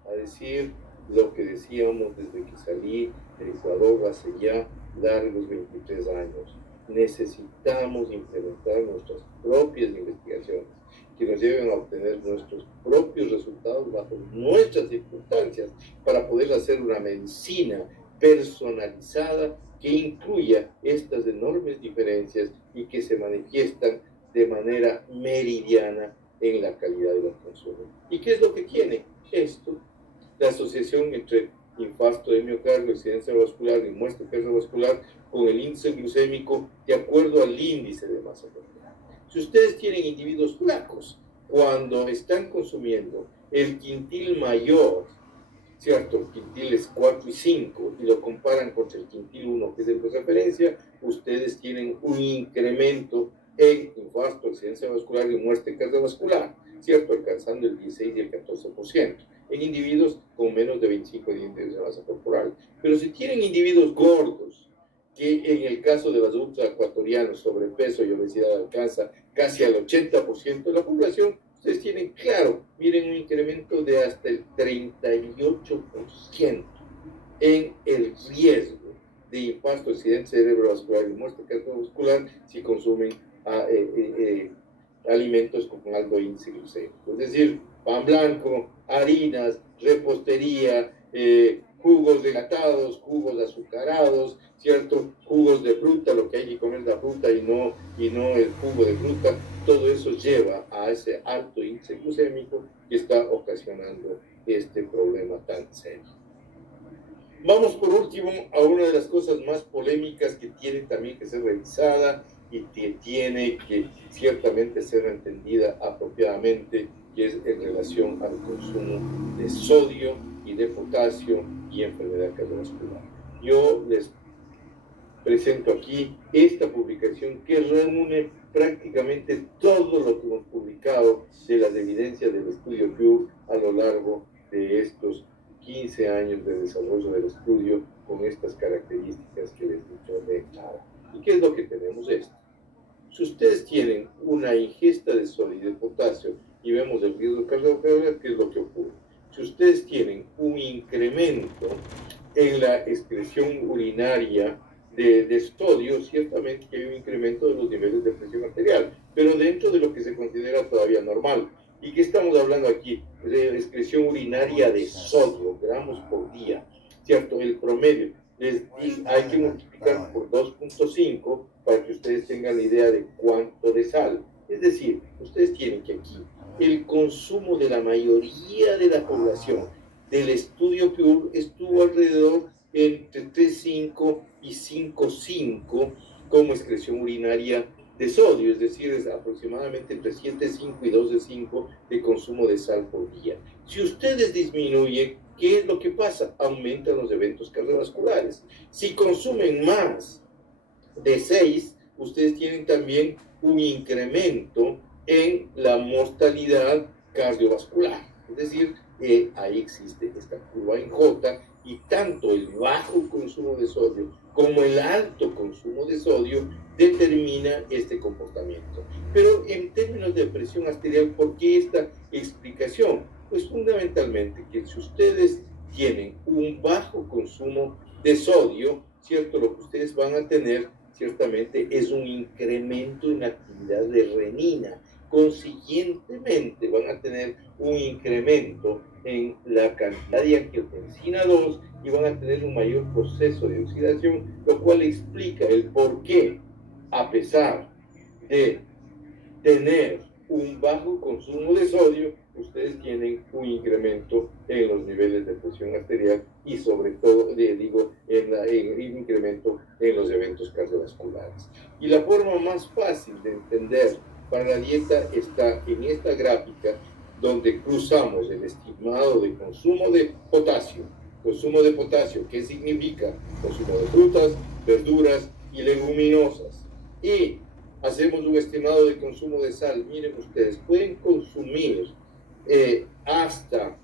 a decir lo que decíamos desde que salí de Ecuador hace ya largos 23 años. Necesitamos implementar nuestras propias investigaciones que nos lleven a obtener nuestros propios resultados bajo nuestras circunstancias para poder hacer una medicina personalizada que incluya estas enormes diferencias y que se manifiestan de manera meridiana en la calidad del consumo. ¿Y qué es lo que tiene esto? La asociación entre infarto de miocardio, accidente vascular y muerte cardiovascular con el índice glucémico de acuerdo al índice de masa corporal. Si ustedes tienen individuos flacos, cuando están consumiendo el quintil mayor, ¿cierto? Quintiles 4 y 5, y lo comparan contra el quintil 1, que es el de referencia, ustedes tienen un incremento en infarto, accidente vascular y muerte cardiovascular, ¿cierto? Alcanzando el 16 y el 14%, en individuos con menos de 25 índices de masa corporal. Pero si tienen individuos gordos, que en el caso de los ultraecuatorianos, sobrepeso y obesidad alcanza casi al 80% de la población, ustedes tienen claro, miren un incremento de hasta el 38% en el riesgo de infarto, accidente cerebrovascular y muerte cardiovascular si consumen alimentos con alto índice glucémico. Es decir, pan blanco, harinas, repostería, jugos delatados, jugos azucarados, ¿cierto? Jugos de fruta, lo que hay que comer la fruta y no el jugo de fruta, todo eso lleva a ese alto índice glucémico que está ocasionando este problema tan serio. Vamos por último a una de las cosas más polémicas que tiene también que ser revisada y que tiene que ciertamente ser entendida apropiadamente, que es en relación al consumo de sodio y de potasio y enfermedad cardiovascular. Yo les presento aquí esta publicación que reúne prácticamente todo lo que hemos publicado de las evidencias del estudio Pure a lo largo de estos 15 años de desarrollo del estudio con estas características que les he dicho de entrada. ¿Y qué es lo que tenemos esto? Si ustedes tienen una ingesta de sodio y de potasio y vemos el riesgo cardiovascular, ¿qué es lo que ocurre? Si ustedes tienen un incremento en la excreción urinaria de sodio, ciertamente que hay un incremento de los niveles de presión arterial, pero dentro de lo que se considera todavía normal. ¿Y qué estamos hablando aquí? De excreción urinaria de sodio, gramos por día, ¿cierto? El promedio. Hay que multiplicar por 2.5 para que ustedes tengan la idea de cuánto de sal. Es decir, ustedes tienen que aquí el consumo de la mayoría de la población del estudio Pure estuvo alrededor entre 3.5 y 5.5 como excreción urinaria de sodio, es decir, es aproximadamente entre 7.5 y 12.5 de consumo de sal por día. Si ustedes disminuyen, ¿qué es lo que pasa? Aumentan los eventos cardiovasculares. Si consumen más de 6, ustedes tienen también un incremento en la mortalidad cardiovascular. Es decir, ahí existe esta curva en J y tanto el bajo consumo de sodio como el alto consumo de sodio determina este comportamiento. Pero en términos de presión arterial, ¿por qué esta explicación? Pues fundamentalmente que si ustedes tienen un bajo consumo de sodio, ¿cierto? Lo que ustedes van a tener ciertamente es un incremento en la actividad de renina. Consiguientemente van a tener un incremento en la cantidad de angiotensina 2 y van a tener un mayor proceso de oxidación, lo cual explica el por qué, a pesar de tener un bajo consumo de sodio, ustedes tienen un incremento en los niveles de presión arterial y sobre todo, en incremento en los eventos cardiovasculares. Y la forma más fácil de entender para la dieta está en esta gráfica, donde cruzamos el estimado de consumo de potasio. Consumo de potasio, ¿qué significa? Consumo de frutas, verduras y leguminosas. Y hacemos un estimado de consumo de sal. Miren ustedes, pueden consumir hasta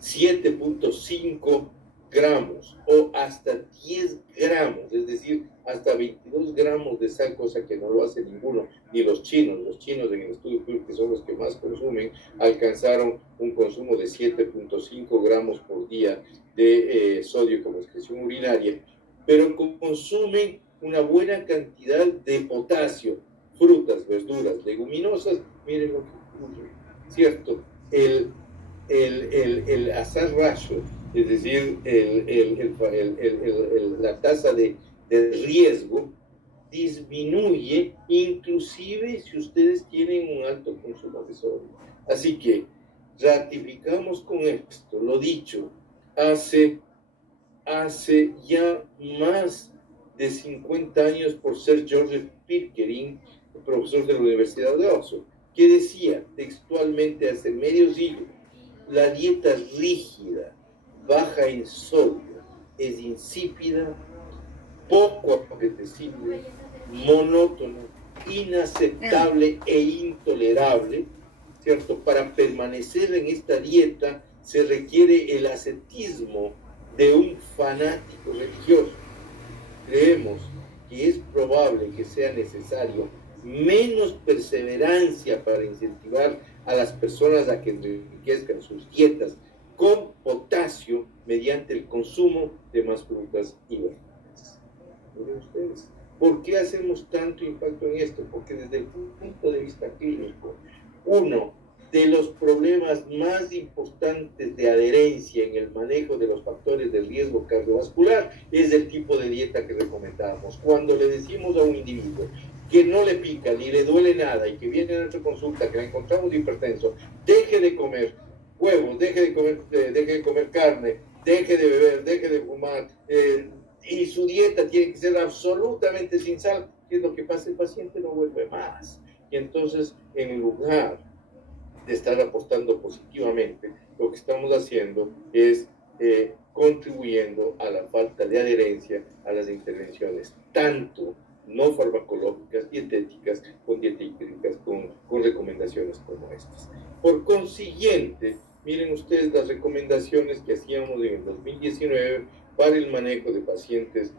7.5 gramos o hasta 10 gramos, es decir, hasta 22 gramos de sal, cosa que no lo hace ninguno, ni los chinos. Los chinos en el estudio, que son los que más consumen, alcanzaron un consumo de 7.5 gramos por día de sodio como excreción urinaria, pero consumen una buena cantidad de potasio, frutas, verduras, leguminosas. Miren lo que ocurre, ¿cierto? El hazard ratio, es decir, la tasa de riesgo disminuye, inclusive si ustedes tienen un alto consumo de sodio. Así que ratificamos con esto lo dicho hace ya más de 50 años por Sir George Pickering, profesor de la Universidad de Oxford, que decía textualmente hace medio siglo: la dieta rígida, baja en sodio, es insípida, poco apetecible, monótona, inaceptable e intolerable, ¿cierto? Para permanecer en esta dieta se requiere el ascetismo de un fanático religioso. Creemos que es probable que sea necesario menos perseverancia para incentivar a las personas a que enriquezcan sus dietas con potasio mediante el consumo de más frutas y verduras. Miren ustedes, ¿por qué hacemos tanto impacto en esto? Porque desde el punto de vista clínico, uno de los problemas más importantes de adherencia en el manejo de los factores de riesgo cardiovascular es el tipo de dieta que recomendamos. Cuando le decimos a un individuo que no le pica ni le duele nada y que viene a nuestra consulta, que la encontramos hipertenso, deje de comer huevos, deje de comer carne, deje de beber, deje de fumar, y su dieta tiene que ser absolutamente sin sal, ¿qué es lo que pasa? El paciente no vuelve más. Y entonces, en lugar de estar apostando positivamente, lo que estamos haciendo es contribuyendo a la falta de adherencia a las intervenciones, tanto no farmacológicas, dietéticas, con recomendaciones como estas. Por consiguiente, miren ustedes las recomendaciones que hacíamos en el 2019 para el manejo de pacientes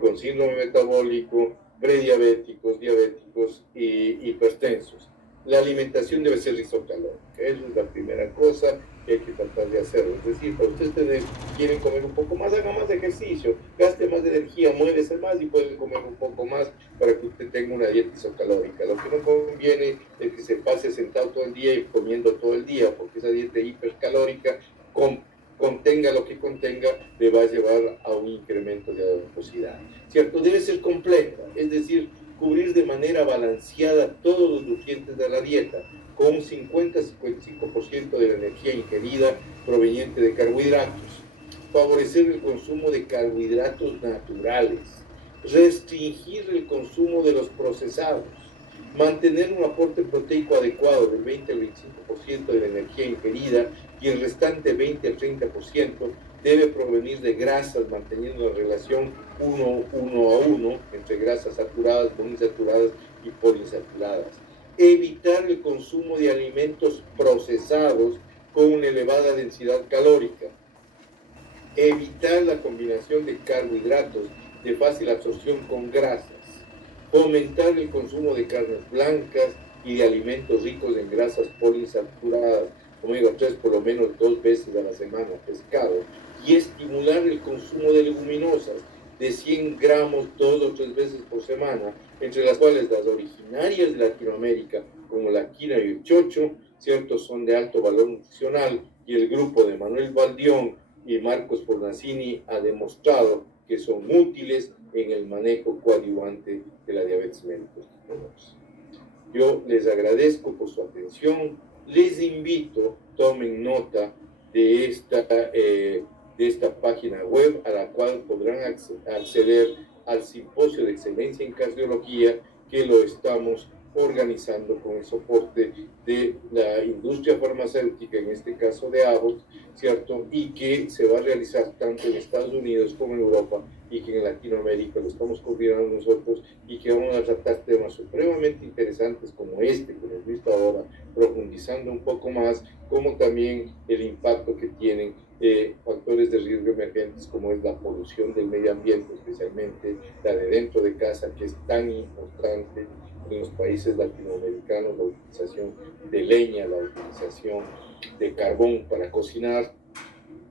con síndrome metabólico, prediabéticos, diabéticos y hipertensos. La alimentación debe ser isocalórica, esa es la primera cosa que hay que tratar de hacer. Es decir, para ustedes quieren comer un poco más, haga más ejercicio, gaste más energía, muévese más y pueden comer un poco más para que usted tenga una dieta isocalórica. Lo que no conviene es que se pase sentado todo el día y comiendo todo el día, porque esa dieta hipercalórica, contenga lo que contenga, le va a llevar a un incremento de adiposidad, ¿cierto? Debe ser completa, es decir, cubrir de manera balanceada todos los nutrientes de la dieta, con un 50-55% de la energía ingerida proveniente de carbohidratos. Favorecer el consumo de carbohidratos naturales. Restringir el consumo de los procesados. Mantener un aporte proteico adecuado del 20 al 25% de la energía ingerida y el restante 20 al 30% debe provenir de grasas, manteniendo la relación 1:1 entre grasas saturadas, monoinsaturadas y poliinsaturadas. Evitar el consumo de alimentos procesados con una elevada densidad calórica. Evitar la combinación de carbohidratos de fácil absorción con grasas. Fomentar el consumo de carnes blancas y de alimentos ricos en grasas poliinsaturadas, omega 3 por lo menos 2 veces a la semana, pescado, y estimular el consumo de leguminosas de 100 gramos 2 o 3 veces por semana, entre las cuales las originarias de Latinoamérica, como la quina y el chocho, ¿cierto? Son de alto valor nutricional, y el grupo de Manuel Baldión y Marcos Fornacini ha demostrado que son útiles en el manejo coadyuvante de la diabetes mellitus. Yo les agradezco por su atención, les invito, tomen nota de esta página web a la cual podrán acceder al Simposio de Excelencia en Cardiología, que lo estamos organizando con el soporte de la industria farmacéutica, en este caso de Abbott, ¿cierto? Y que se va a realizar tanto en Estados Unidos como en Europa, y que en Latinoamérica lo estamos coordinando nosotros, y que vamos a tratar temas supremamente interesantes como este que hemos visto ahora, profundizando un poco más, como también el impacto que tienen factores de riesgo emergentes como es la polución del medio ambiente, especialmente la de dentro de casa, que es tan importante en los países latinoamericanos, la utilización de leña, la utilización de carbón para cocinar,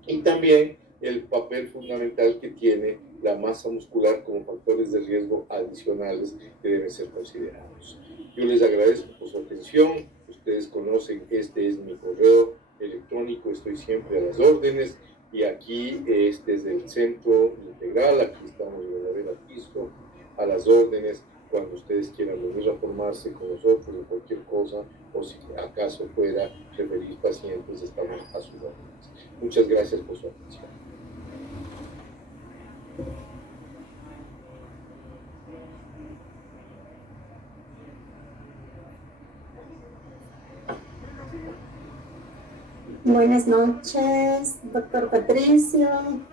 y también el papel fundamental que tiene la masa muscular como factores de riesgo adicionales que deben ser considerados. Yo les agradezco por su atención. Ustedes conocen, este es mi correo electrónico, estoy siempre a las órdenes, y aquí este es del Centro Integral, aquí estamos en la Vela Pisco, a las órdenes cuando ustedes quieran venir a formarse con nosotros o cualquier cosa, o si acaso fuera referir pacientes, estamos a sus órdenes. Muchas gracias por su atención. Buenas noches, doctor Patricio.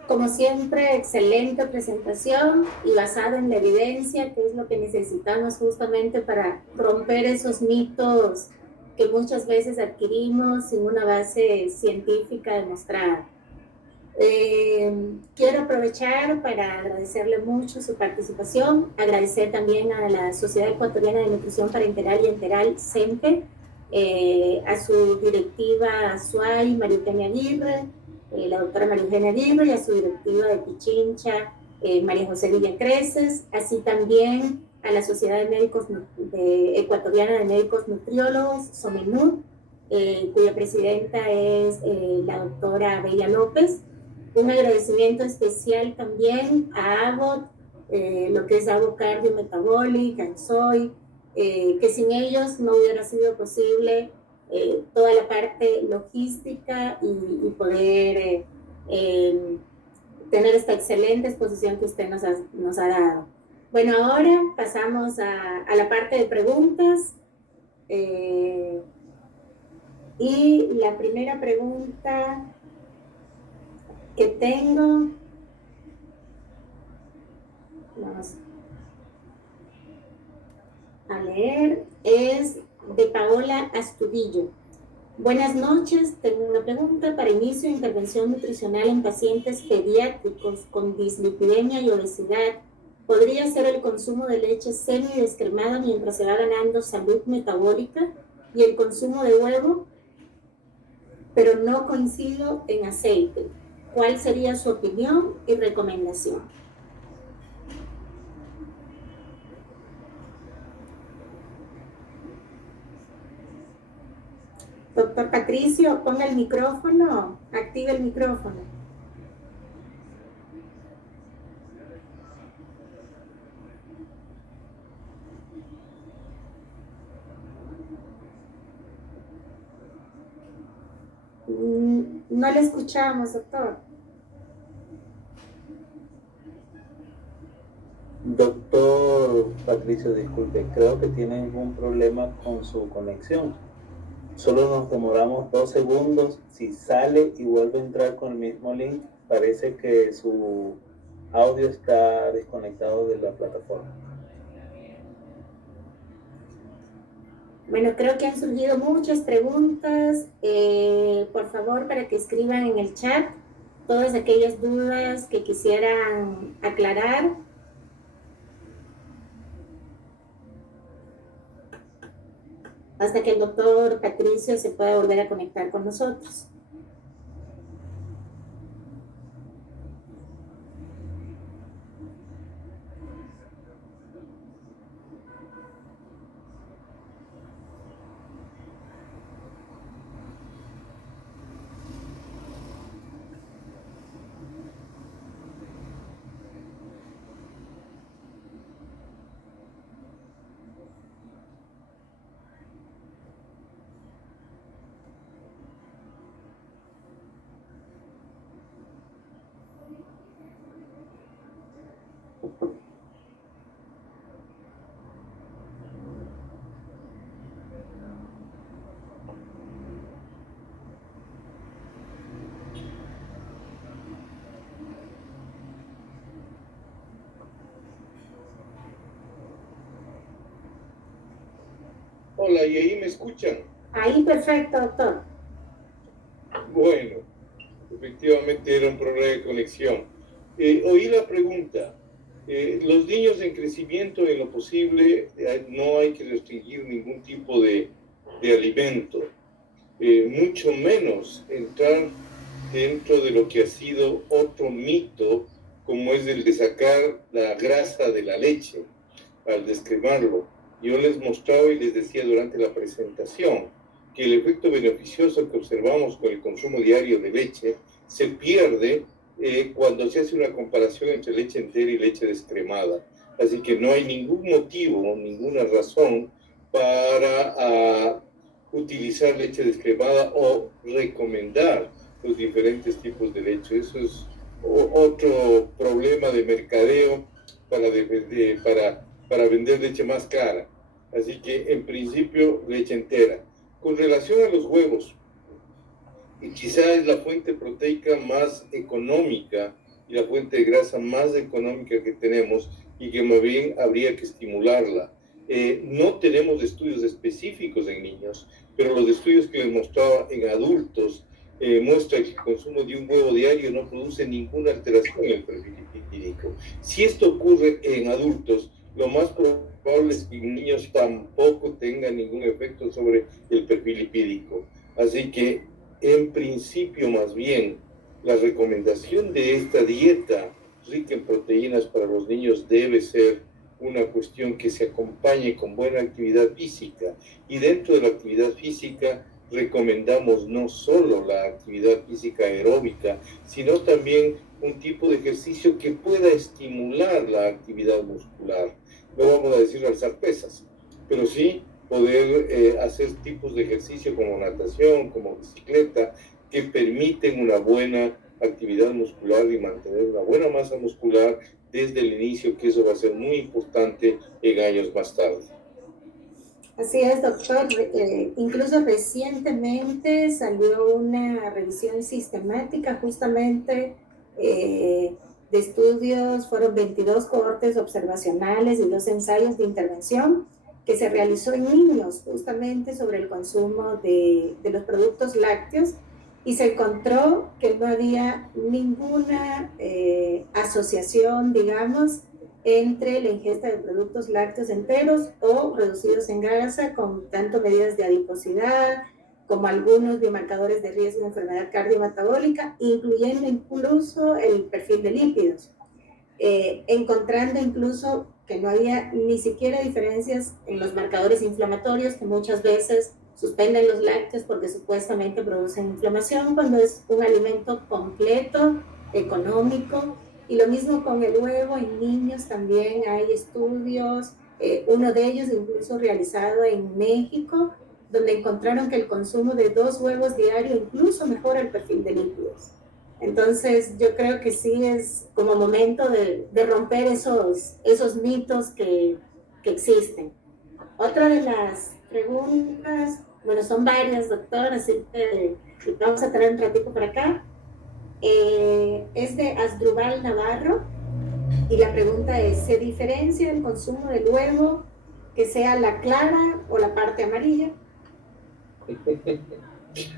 Como siempre, excelente presentación y basada en la evidencia, que es lo que necesitamos justamente para romper esos mitos que muchas veces adquirimos sin una base científica demostrada. Quiero aprovechar para agradecerle mucho su participación, agradecer también a la Sociedad Ecuatoriana de Nutrición Parenteral y Enteral, SENTE, a su directiva Suay, María Eugenia Aguirre, la doctora María Eugenia Aguirre, y a su directiva de Pichincha, María José Villa Creces, así también a la Sociedad de Médicos Ecuatoriana de Médicos Nutriólogos, SOMENUT, cuya presidenta es la doctora Bella López. Un agradecimiento especial también a Abbott, lo que es Abbott Cardio Metabolic, ANSOI, que sin ellos no hubiera sido posible toda la parte logística y poder tener esta excelente exposición que usted nos ha dado. Bueno, ahora pasamos a la parte de preguntas. Y la primera pregunta que tengo, vamos a leer, es de Paola Astudillo. Buenas noches, tengo una pregunta para inicio de intervención nutricional en pacientes pediátricos con dislipidemia y obesidad. ¿Podría ser el consumo de leche semidescremada mientras se va ganando salud metabólica y el consumo de huevo? Pero no coincido en aceite. ¿Cuál sería su opinión y recomendación? Doctor Patricio, ponga el micrófono, active el micrófono. No le escuchamos, doctor. Doctor Patricio, disculpe, creo que tiene algún problema con su conexión. Solo nos demoramos 2 segundos. Si sale y vuelve a entrar con el mismo link, parece que su audio está desconectado de la plataforma. Bueno, creo que han surgido muchas preguntas. Por favor, para que escriban en el chat todas aquellas dudas que quisieran aclarar. Hasta que el doctor Patricio se pueda volver a conectar con nosotros. Hola, ¿y ahí me escuchan? Ahí perfecto, doctor. Bueno, efectivamente era un problema de conexión. Oí la pregunta. Los niños en crecimiento, en lo posible, no hay que restringir ningún tipo de alimento, mucho menos entrar dentro de lo que ha sido otro mito, como es el de sacar la grasa de la leche al descremarlo. Yo les mostraba y les decía durante la presentación que el efecto beneficioso que observamos con el consumo diario de leche se pierde cuando se hace una comparación entre leche entera y leche descremada. Así que no hay ningún motivo, ninguna razón para utilizar leche descremada o recomendar los diferentes tipos de leche. Eso es otro problema de mercadeo para vender leche más cara. Así que en principio leche entera. Con relación a los huevos, y quizá es la fuente proteica más económica y la fuente de grasa más económica que tenemos y que más bien habría que estimularla. No tenemos estudios específicos en niños, pero los estudios que les mostraba en adultos muestran que el consumo de un huevo diario no produce ninguna alteración en el perfil lipídico. Si esto ocurre en adultos, lo más probable es que en niños tampoco tenga ningún efecto sobre el perfil lipídico. Así que en principio, más bien, la recomendación de esta dieta rica en proteínas para los niños debe ser una cuestión que se acompañe con buena actividad física. Y dentro de la actividad física recomendamos no solo la actividad física aeróbica, sino también un tipo de ejercicio que pueda estimular la actividad muscular. No vamos a decir alzar pesas, pero sí poder hacer tipos de ejercicio como natación, como bicicleta, que permiten una buena actividad muscular y mantener una buena masa muscular desde el inicio, que eso va a ser muy importante en años más tarde. Así es, doctor. Incluso recientemente salió una revisión sistemática justamente de estudios, fueron 22 cohortes observacionales y 2 ensayos de intervención que se realizó en niños justamente sobre el consumo de los productos lácteos y se encontró que no había ninguna asociación, digamos, entre la ingesta de productos lácteos enteros o reducidos en grasa, con tanto medidas de adiposidad como algunos biomarcadores de riesgo de enfermedad cardiometabólica, incluyendo incluso el perfil de lípidos, encontrando incluso que no había ni siquiera diferencias en los marcadores inflamatorios, que muchas veces suspenden los lácteos porque supuestamente producen inflamación, cuando es un alimento completo, económico. Y lo mismo con el huevo, en niños también hay estudios, uno de ellos incluso realizado en México, donde encontraron que el consumo de 2 huevos diarios incluso mejora el perfil de lípidos. Entonces yo creo que sí es como momento de romper esos mitos que existen. Otra de las preguntas, bueno, son varias, doctor, así que vamos a tener un ratito por acá. Es de Asdrubal Navarro y la pregunta es, ¿se diferencia el consumo del huevo que sea la clara o la parte amarilla?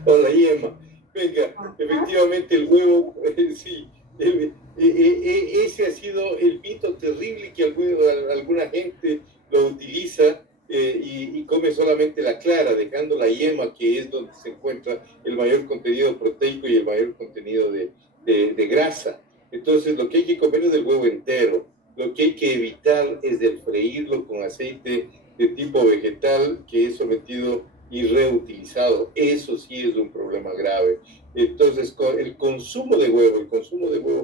Hola, Emma. Venga, Ajá. efectivamente el huevo, sí, ese ha sido el mito terrible que alguna gente lo utiliza y come solamente la clara, dejando la yema, que es donde se encuentra el mayor contenido proteico y el mayor contenido de grasa. Entonces, lo que hay que comer es el huevo entero. Lo que hay que evitar es el freírlo con aceite de tipo vegetal que es sometido y reutilizado. Eso sí es un problema grave. Entonces, el consumo de huevo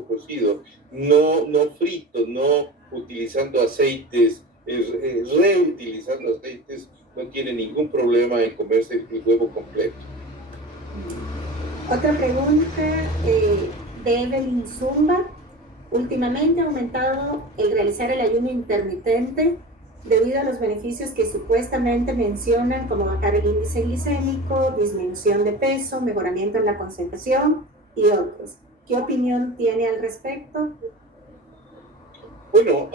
cocido, no frito, no utilizando aceites, reutilizando aceites, no tiene ningún problema en comerse el huevo completo. Otra pregunta de Evelyn Zumba. Últimamente ha aumentado el realizar el ayuno intermitente debido a los beneficios que supuestamente mencionan, como bajar el índice glicémico, disminución de peso, mejoramiento en la concentración y otros. ¿Qué opinión tiene al respecto? Bueno,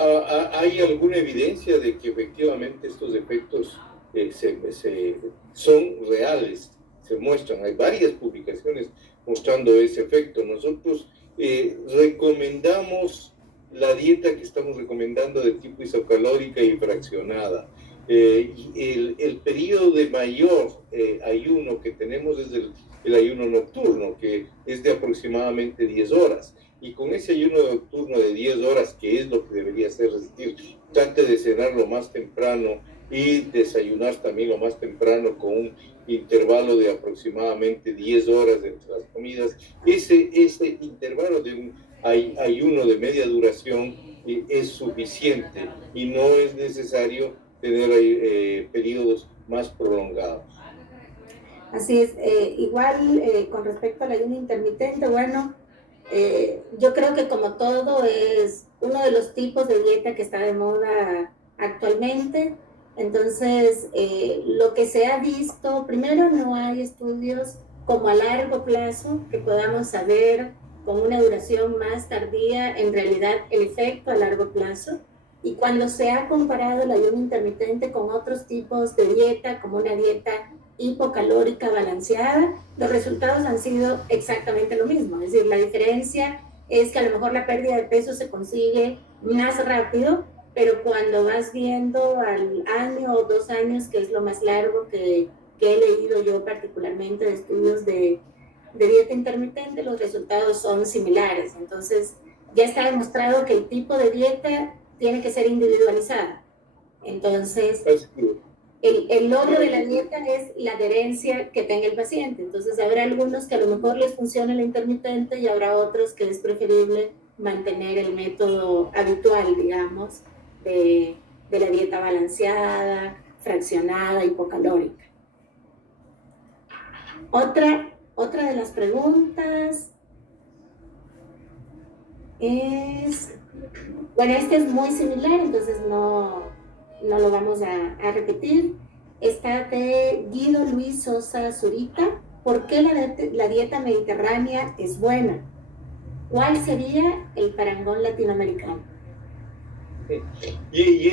hay alguna evidencia de que efectivamente estos efectos son reales, se muestran. Hay varias publicaciones mostrando ese efecto. Nosotros recomendamos la dieta que estamos recomendando de tipo isocalórica y fraccionada. El periodo de mayor ayuno que tenemos es el ayuno nocturno, que es de aproximadamente 10 horas. Y con ese ayuno nocturno de 10 horas, que es lo que debería hacer, es decir, trate de cenar lo más temprano y desayunar también lo más temprano con un intervalo de aproximadamente 10 horas entre las comidas. Ese intervalo de un ayuno de media duración es suficiente y no es necesario tener periodos más prolongados. Así es, igual con respecto al ayuno intermitente, bueno, yo creo que como todo es uno de los tipos de dieta que está de moda actualmente. Entonces, lo que se ha visto, primero no hay estudios como a largo plazo que podamos saber con una duración más tardía en realidad el efecto a largo plazo. Y cuando se ha comparado el ayuno intermitente con otros tipos de dieta, como una dieta hipocalórica balanceada, los resultados han sido exactamente lo mismo. Es decir, la diferencia es que a lo mejor la pérdida de peso se consigue más rápido, pero cuando vas viendo al año o 2 años, que es lo más largo que he leído yo particularmente de estudios de dieta intermitente, los resultados son similares. Entonces, ya está demostrado que el tipo de dieta tiene que ser individualizada. Entonces, el logro de la dieta es la adherencia que tenga el paciente. Entonces, habrá algunos que a lo mejor les funciona la intermitente y habrá otros que es preferible mantener el método habitual, digamos, de la dieta balanceada, fraccionada, hipocalórica. Otra de las preguntas es, bueno, este es muy similar, entonces no lo vamos a repetir. Está de Guido Luis Sosa Zurita. ¿Por qué la dieta mediterránea es buena? ¿Cuál sería el parangón latinoamericano? Y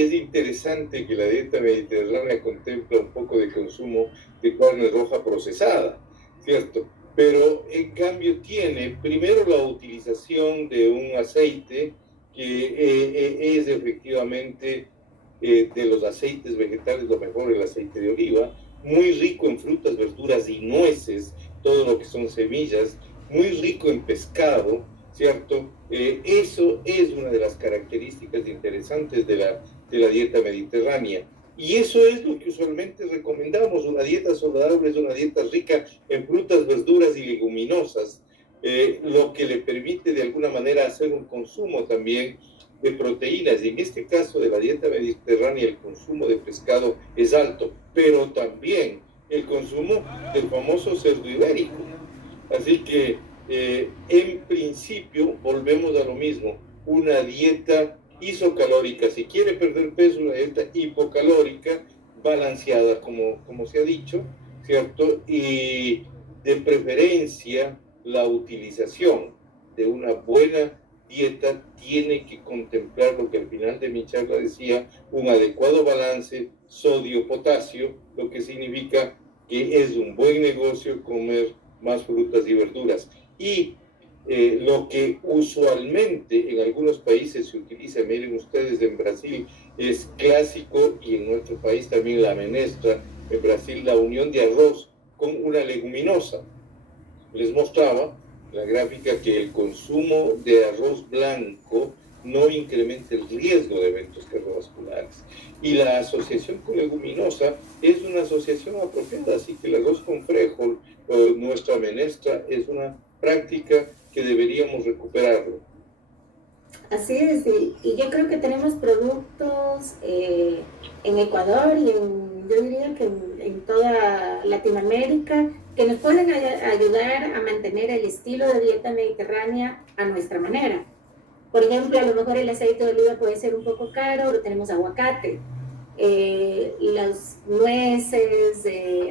es interesante que la dieta mediterránea contempla un poco de consumo de carne roja procesada, ¿cierto? Pero en cambio tiene primero la utilización de un aceite que es efectivamente de los aceites vegetales lo mejor, el aceite de oliva, muy rico en frutas, verduras y nueces, todo lo que son semillas, muy rico en pescado, ¿cierto? Eso es una de las características interesantes de la dieta mediterránea. Y eso es lo que usualmente recomendamos. Una dieta saludable es una dieta rica en frutas, verduras y leguminosas, lo que le permite de alguna manera hacer un consumo también de proteínas. Y en este caso de la dieta mediterránea el consumo de pescado es alto, pero también el consumo del famoso cerdo ibérico. Así que en principio volvemos a lo mismo, una dieta isocalórica, si quiere perder peso, una dieta hipocalórica, balanceada, como se ha dicho, ¿cierto? Y de preferencia la utilización de una buena dieta tiene que contemplar lo que al final de mi charla decía, un adecuado balance sodio-potasio, lo que significa que es un buen negocio comer más frutas y verduras. Y lo que usualmente en algunos países se utiliza, miren ustedes, en Brasil es clásico y en nuestro país también la menestra, en Brasil la unión de arroz con una leguminosa. Les mostraba la gráfica que el consumo de arroz blanco no incrementa el riesgo de eventos cardiovasculares. Y la asociación con leguminosa es una asociación apropiada, así que el arroz con frijol, nuestra menestra, es una práctica que deberíamos recuperarlo. Así es, y yo creo que tenemos productos en Ecuador y yo diría que en toda Latinoamérica que nos pueden ayudar a mantener el estilo de dieta mediterránea a nuestra manera. Por ejemplo, a lo mejor el aceite de oliva puede ser un poco caro, pero tenemos aguacate. Las nueces,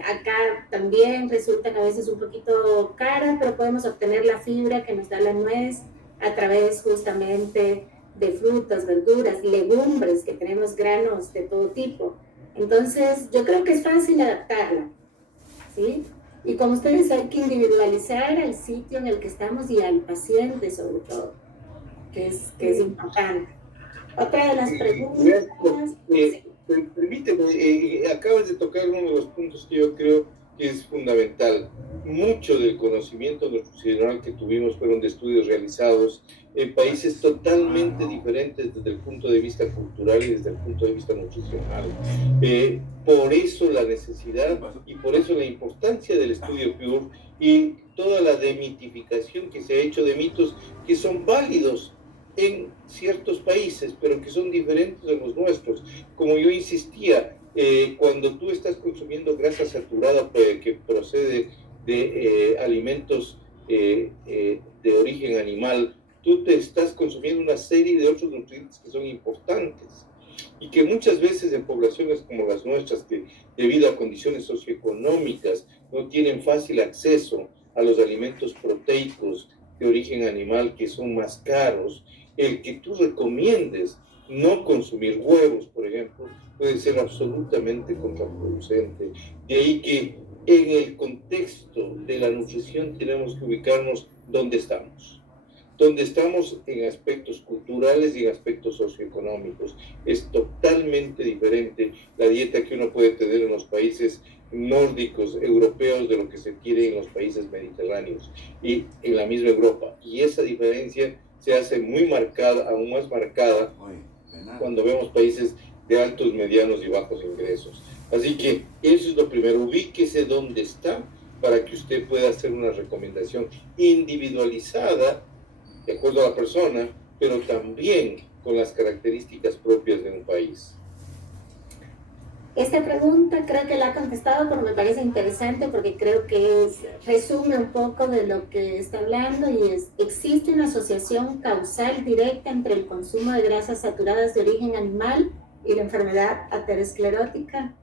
acá también resultan a veces un poquito caras, pero podemos obtener la fibra que nos da la nuez a través justamente de frutas, verduras, legumbres, que tenemos granos de todo tipo. Entonces, yo creo que es fácil adaptarla, ¿sí? Y como ustedes hay que individualizar al sitio en el que estamos y al paciente sobre todo, que es importante. Otra de las preguntas... Sí. Permíteme, acabas de tocar uno de los puntos que yo creo que es fundamental. Mucho del conocimiento nutricional que tuvimos fueron de estudios realizados en países totalmente diferentes desde el punto de vista cultural y desde el punto de vista nutricional. Por eso la necesidad y por eso la importancia del estudio PURE y toda la demitificación que se ha hecho de mitos que son válidos en ciertos países, pero que son diferentes de los nuestros. Como yo insistía, cuando tú estás consumiendo grasa saturada que procede de alimentos de origen animal, tú te estás consumiendo una serie de otros nutrientes que son importantes y que muchas veces en poblaciones como las nuestras, que debido a condiciones socioeconómicas no tienen fácil acceso a los alimentos proteicos de origen animal, que son más caros, el que tú recomiendes no consumir huevos, por ejemplo, puede ser absolutamente contraproducente. De ahí que en el contexto de la nutrición tenemos que ubicarnos donde estamos. Donde estamos en aspectos culturales y en aspectos socioeconómicos. Es totalmente diferente la dieta que uno puede tener en los países nórdicos, europeos, de lo que se quiere en los países mediterráneos y en la misma Europa. Y esa diferencia se hace muy marcada, aún más marcada, cuando vemos países de altos, medianos y bajos ingresos. Así que eso es lo primero, ubíquese dónde está para que usted pueda hacer una recomendación individualizada de acuerdo a la persona, pero también con las características propias de un país. Esta pregunta creo que la ha contestado, pero me parece interesante porque creo que resume un poco de lo que está hablando y es: ¿existe una asociación causal directa entre el consumo de grasas saturadas de origen animal y la enfermedad aterosclerótica?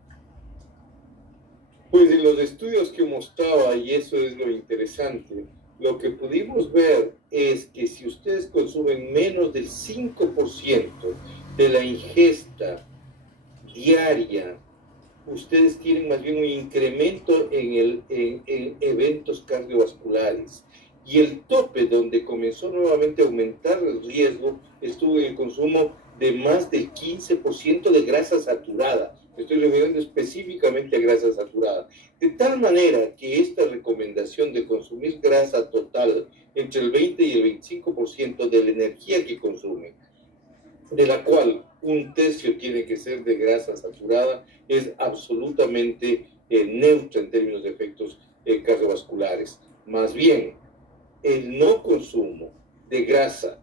Pues en los estudios que mostraba, y eso es lo interesante, lo que pudimos ver es que si ustedes consumen menos del 5% de la ingesta diaria, ustedes tienen más bien un incremento en eventos cardiovasculares. Y el tope donde comenzó nuevamente a aumentar el riesgo estuvo en el consumo de más del 15% de grasa saturada. Estoy refiriendo específicamente a grasa saturada. De tal manera que esta recomendación de consumir grasa total entre el 20 y el 25% de la energía que consumen, de la cual un tercio tiene que ser de grasa saturada, es absolutamente neutra en términos de efectos cardiovasculares. Más bien, el no consumo de grasa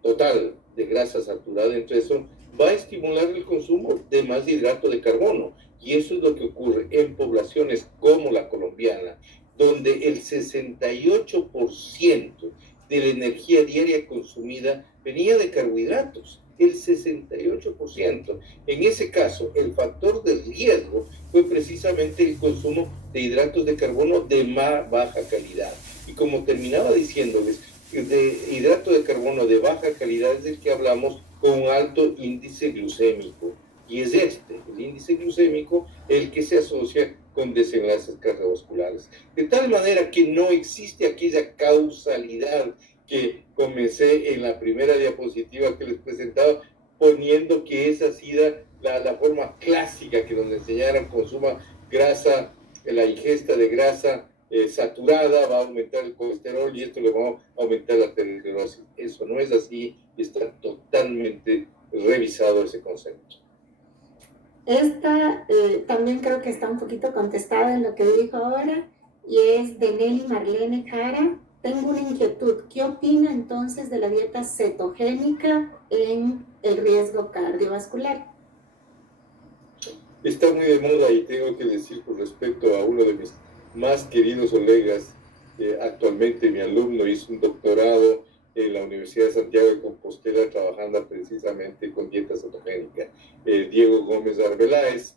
total, de grasa saturada, entre eso, va a estimular el consumo de más hidrato de carbono. Y eso es lo que ocurre en poblaciones como la colombiana, donde el 68% de la energía diaria consumida venía de carbohidratos. El 68%. En ese caso, el factor de riesgo fue precisamente el consumo de hidratos de carbono de más baja calidad. Y como terminaba diciéndoles, de hidrato de carbono de baja calidad es el que hablamos con un alto índice glucémico. Y es el índice glucémico, el que se asocia con desenlaces cardiovasculares. De tal manera que no existe aquella causalidad que comencé en la primera diapositiva que les presentaba, poniendo que esa ha sido la forma clásica que nos enseñaron: consuma grasa, la ingesta de grasa saturada va a aumentar el colesterol y esto le va a aumentar la aterosclerosis. Eso no es así y está totalmente revisado ese concepto. Esta también creo que está un poquito contestada en lo que dijo ahora, y es de Nelly Marlene Jara. Tengo una inquietud. ¿Qué opina entonces de la dieta cetogénica en el riesgo cardiovascular? Está muy de moda y tengo que decir con respecto a uno de mis más queridos colegas, actualmente mi alumno hizo un doctorado en la Universidad de Santiago de Compostela trabajando precisamente con dieta cetogénica, Diego Gómez Arbeláez,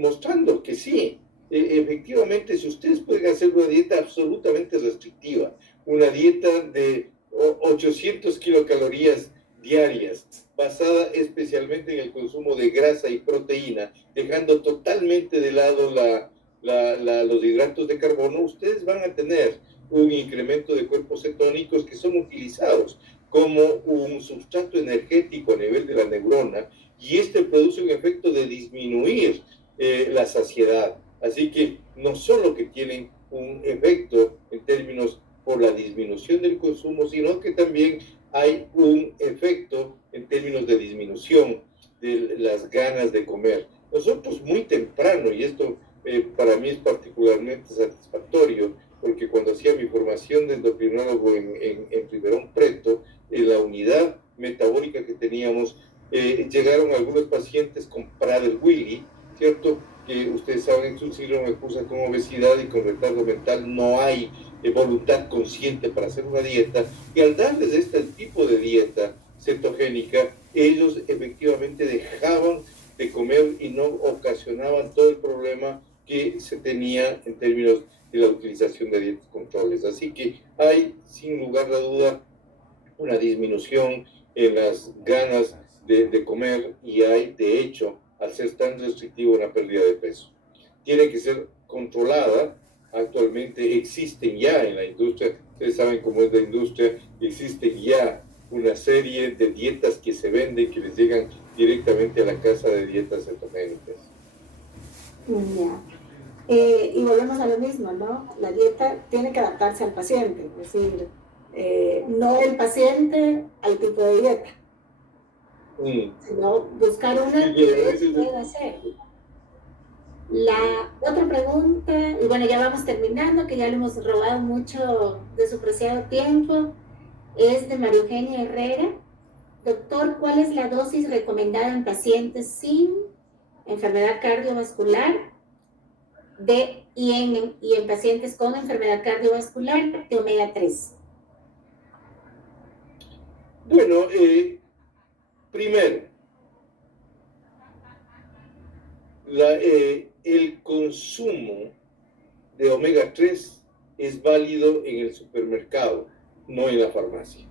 mostrando que sí, efectivamente, si ustedes pueden hacer una dieta absolutamente restrictiva, una dieta de 800 kilocalorías diarias, basada especialmente en el consumo de grasa y proteína, dejando totalmente de lado los hidratos de carbono, ustedes van a tener un incremento de cuerpos cetónicos que son utilizados como un sustrato energético a nivel de la neurona, y este produce un efecto de disminuir la saciedad. Así que no solo que tienen un efecto en términos por la disminución del consumo, sino que también hay un efecto en términos de disminución de las ganas de comer. Nosotros muy temprano, y esto para mí es particularmente satisfactorio, porque cuando hacía mi formación de endocrinólogo en Riverón Preto, en la unidad metabólica que teníamos, llegaron algunos pacientes con Prader-Willi, ¿cierto? Que ustedes saben, es un síndrome que cursa con obesidad y con retardo mental, no hay voluntad consciente para hacer una dieta, y al darles este tipo de dieta cetogénica, ellos efectivamente dejaban de comer y no ocasionaban todo el problema que se tenía en términos de la utilización de dietas controles. Así que hay, sin lugar a duda, una disminución en las ganas de comer, y hay, de hecho, al ser tan restrictivo, una pérdida de peso. Tiene que ser controlada. Actualmente existen ya en la industria, ustedes saben cómo es la industria, existen ya una serie de dietas que se venden, que les llegan directamente a la casa de dietas cetogénicas. Ya. Y volvemos a lo mismo, ¿no? La dieta tiene que adaptarse al paciente, es decir, no el paciente al tipo de dieta, sino buscar una que pueda hacer. La otra pregunta, y bueno, ya vamos terminando, que ya le hemos robado mucho de su preciado tiempo, es de María Eugenia Herrera. Doctor, ¿cuál es la dosis recomendada en pacientes sin enfermedad cardiovascular y en pacientes con enfermedad cardiovascular de omega 3? Bueno, primero, el consumo de omega 3 es válido en el supermercado, no en la farmacia.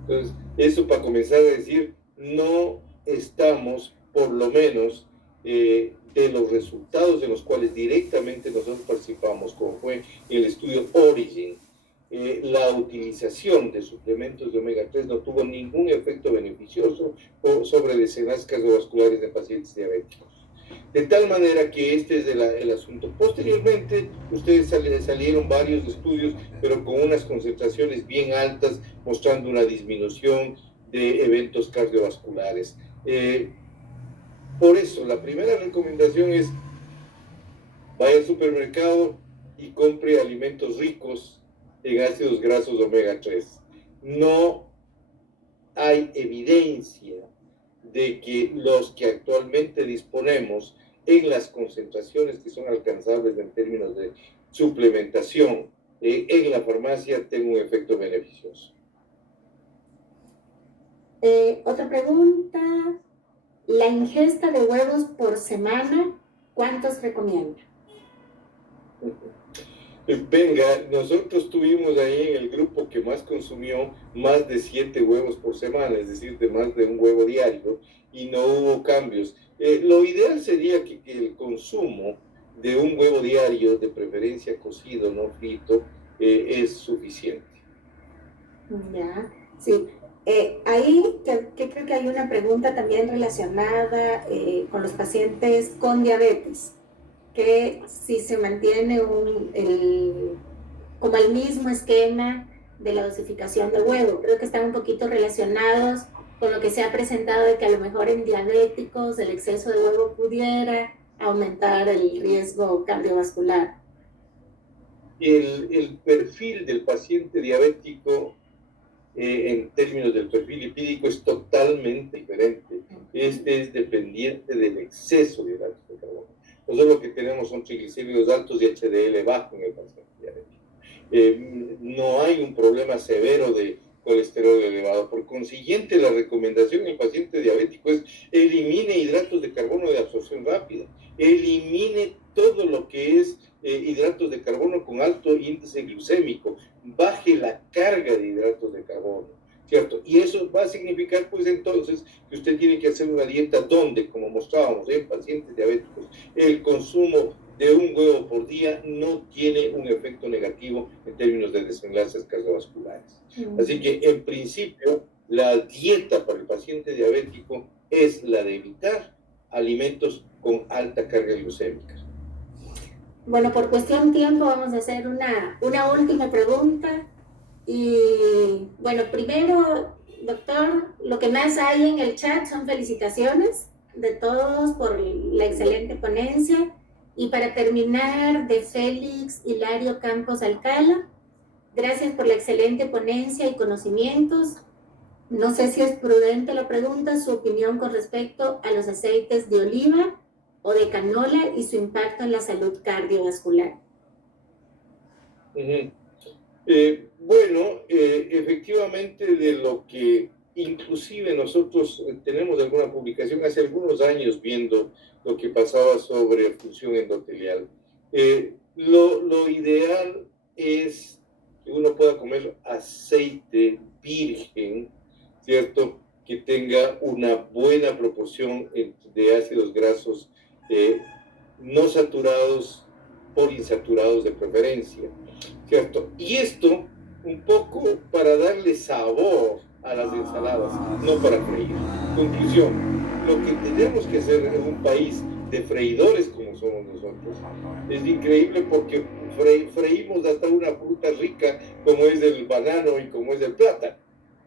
Entonces, eso para comenzar a decir, no estamos, por lo menos, de los resultados de los cuales directamente nosotros participamos, como fue el estudio Origin, la utilización de suplementos de omega 3 no tuvo ningún efecto beneficioso sobre desenlaces cardiovasculares de pacientes diabéticos. De tal manera que este es el asunto. Posteriormente, ustedes salieron varios estudios, pero con unas concentraciones bien altas, mostrando una disminución de eventos cardiovasculares. Por eso, la primera recomendación es: vaya al supermercado y compre alimentos ricos en ácidos grasos omega 3. No hay evidencia de que los que actualmente disponemos en las concentraciones que son alcanzables en términos de suplementación en la farmacia tengan un efecto beneficioso. Otra pregunta, la ingesta de huevos por semana, ¿cuántos recomienda? Venga, nosotros tuvimos ahí en el grupo que más consumió más de 7 huevos por semana, es decir, de más de un huevo diario, y no hubo cambios. Lo ideal sería que el consumo de un huevo diario, de preferencia cocido, no frito, es suficiente. Ya, sí. Ahí que creo que hay una pregunta también relacionada con los pacientes con diabetes, que si se mantiene como el mismo esquema de la dosificación de huevo. Creo que están un poquito relacionados con lo que se ha presentado de que a lo mejor en diabéticos el exceso de huevo pudiera aumentar el riesgo cardiovascular. El perfil del paciente diabético en términos del perfil lipídico es totalmente diferente. Este es dependiente del exceso de hidratos de carbono. Nosotros lo que tenemos son triglicéridos altos y HDL bajo en el paciente diabético. No hay un problema severo de colesterol elevado. Por consiguiente, la recomendación en el paciente diabético es: elimine hidratos de carbono de absorción rápida, elimine todo lo que es hidratos de carbono con alto índice glucémico, baje la carga de hidratos de carbono. ¿cierto? Y eso va a significar, pues entonces, que usted tiene que hacer una dieta donde, como mostrábamos en pacientes diabéticos, el consumo de un huevo por día no tiene un efecto negativo en términos de desenlaces cardiovasculares. Así que, en principio, la dieta para el paciente diabético es la de evitar alimentos con alta carga glucémica. Bueno, por cuestión de tiempo vamos a hacer una última pregunta. Y bueno, primero, doctor, lo que más hay en el chat son felicitaciones de todos por la excelente ponencia. Y para terminar, de Félix Hilario Campos Alcala, gracias por la excelente ponencia y conocimientos. No sé si es prudente la pregunta, su opinión con respecto a los aceites de oliva o de canola y su impacto en la salud cardiovascular. Efectivamente, de lo que inclusive nosotros tenemos alguna publicación hace algunos años viendo lo que pasaba sobre función endotelial. Lo ideal es que uno pueda comer aceite virgen, ¿cierto? Que tenga una buena proporción de ácidos grasos no saturados, poliinsaturados de preferencia, ¿cierto? Y esto un poco para darle sabor a las ensaladas, no para freír. Conclusión, lo que tenemos que hacer en un país de freidores como somos nosotros es increíble porque freímos hasta una fruta rica como es el banano y como es el plátano,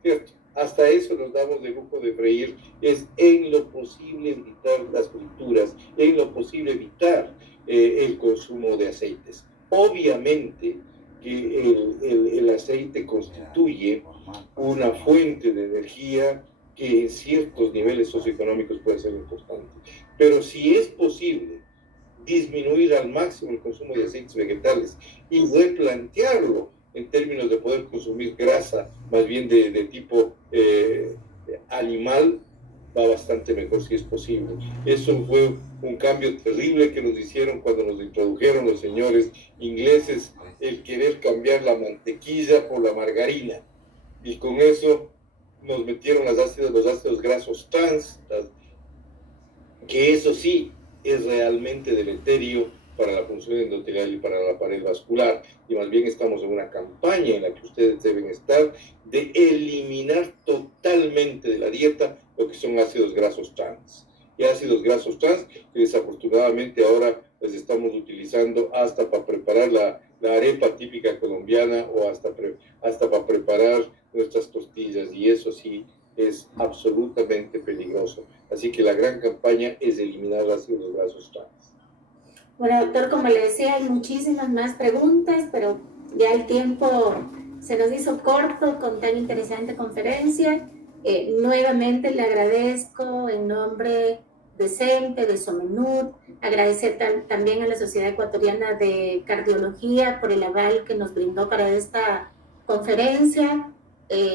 ¿cierto? Hasta eso nos damos de lujo de freír. Es en lo posible evitar las frituras, en lo posible evitar el consumo de aceites. Obviamente que el aceite constituye una fuente de energía que en ciertos niveles socioeconómicos puede ser importante. Pero si es posible disminuir al máximo el consumo de aceites vegetales y replantearlo en términos de poder consumir grasa, más bien de tipo animal, va bastante mejor si es posible. Eso fue un cambio terrible que nos hicieron cuando nos introdujeron los señores ingleses, el querer cambiar la mantequilla por la margarina. Y con eso nos metieron los ácidos grasos trans, que eso sí es realmente deleterio para la función endotelial y para la pared vascular, y más bien estamos en una campaña en la que ustedes deben estar de eliminar totalmente de la dieta lo que son ácidos grasos trans. Y ácidos grasos trans que desafortunadamente ahora les estamos utilizando hasta para preparar la arepa típica colombiana o hasta para preparar nuestras tortillas, y eso sí es absolutamente peligroso. Así que la gran campaña es eliminar ácidos grasos trans. Bueno, doctor, como le decía, hay muchísimas más preguntas, pero ya el tiempo se nos hizo corto con tan interesante conferencia. Nuevamente le agradezco en nombre de CEMPE, de SOMENUD, agradecer también a la Sociedad Ecuatoriana de Cardiología por el aval que nos brindó para esta conferencia.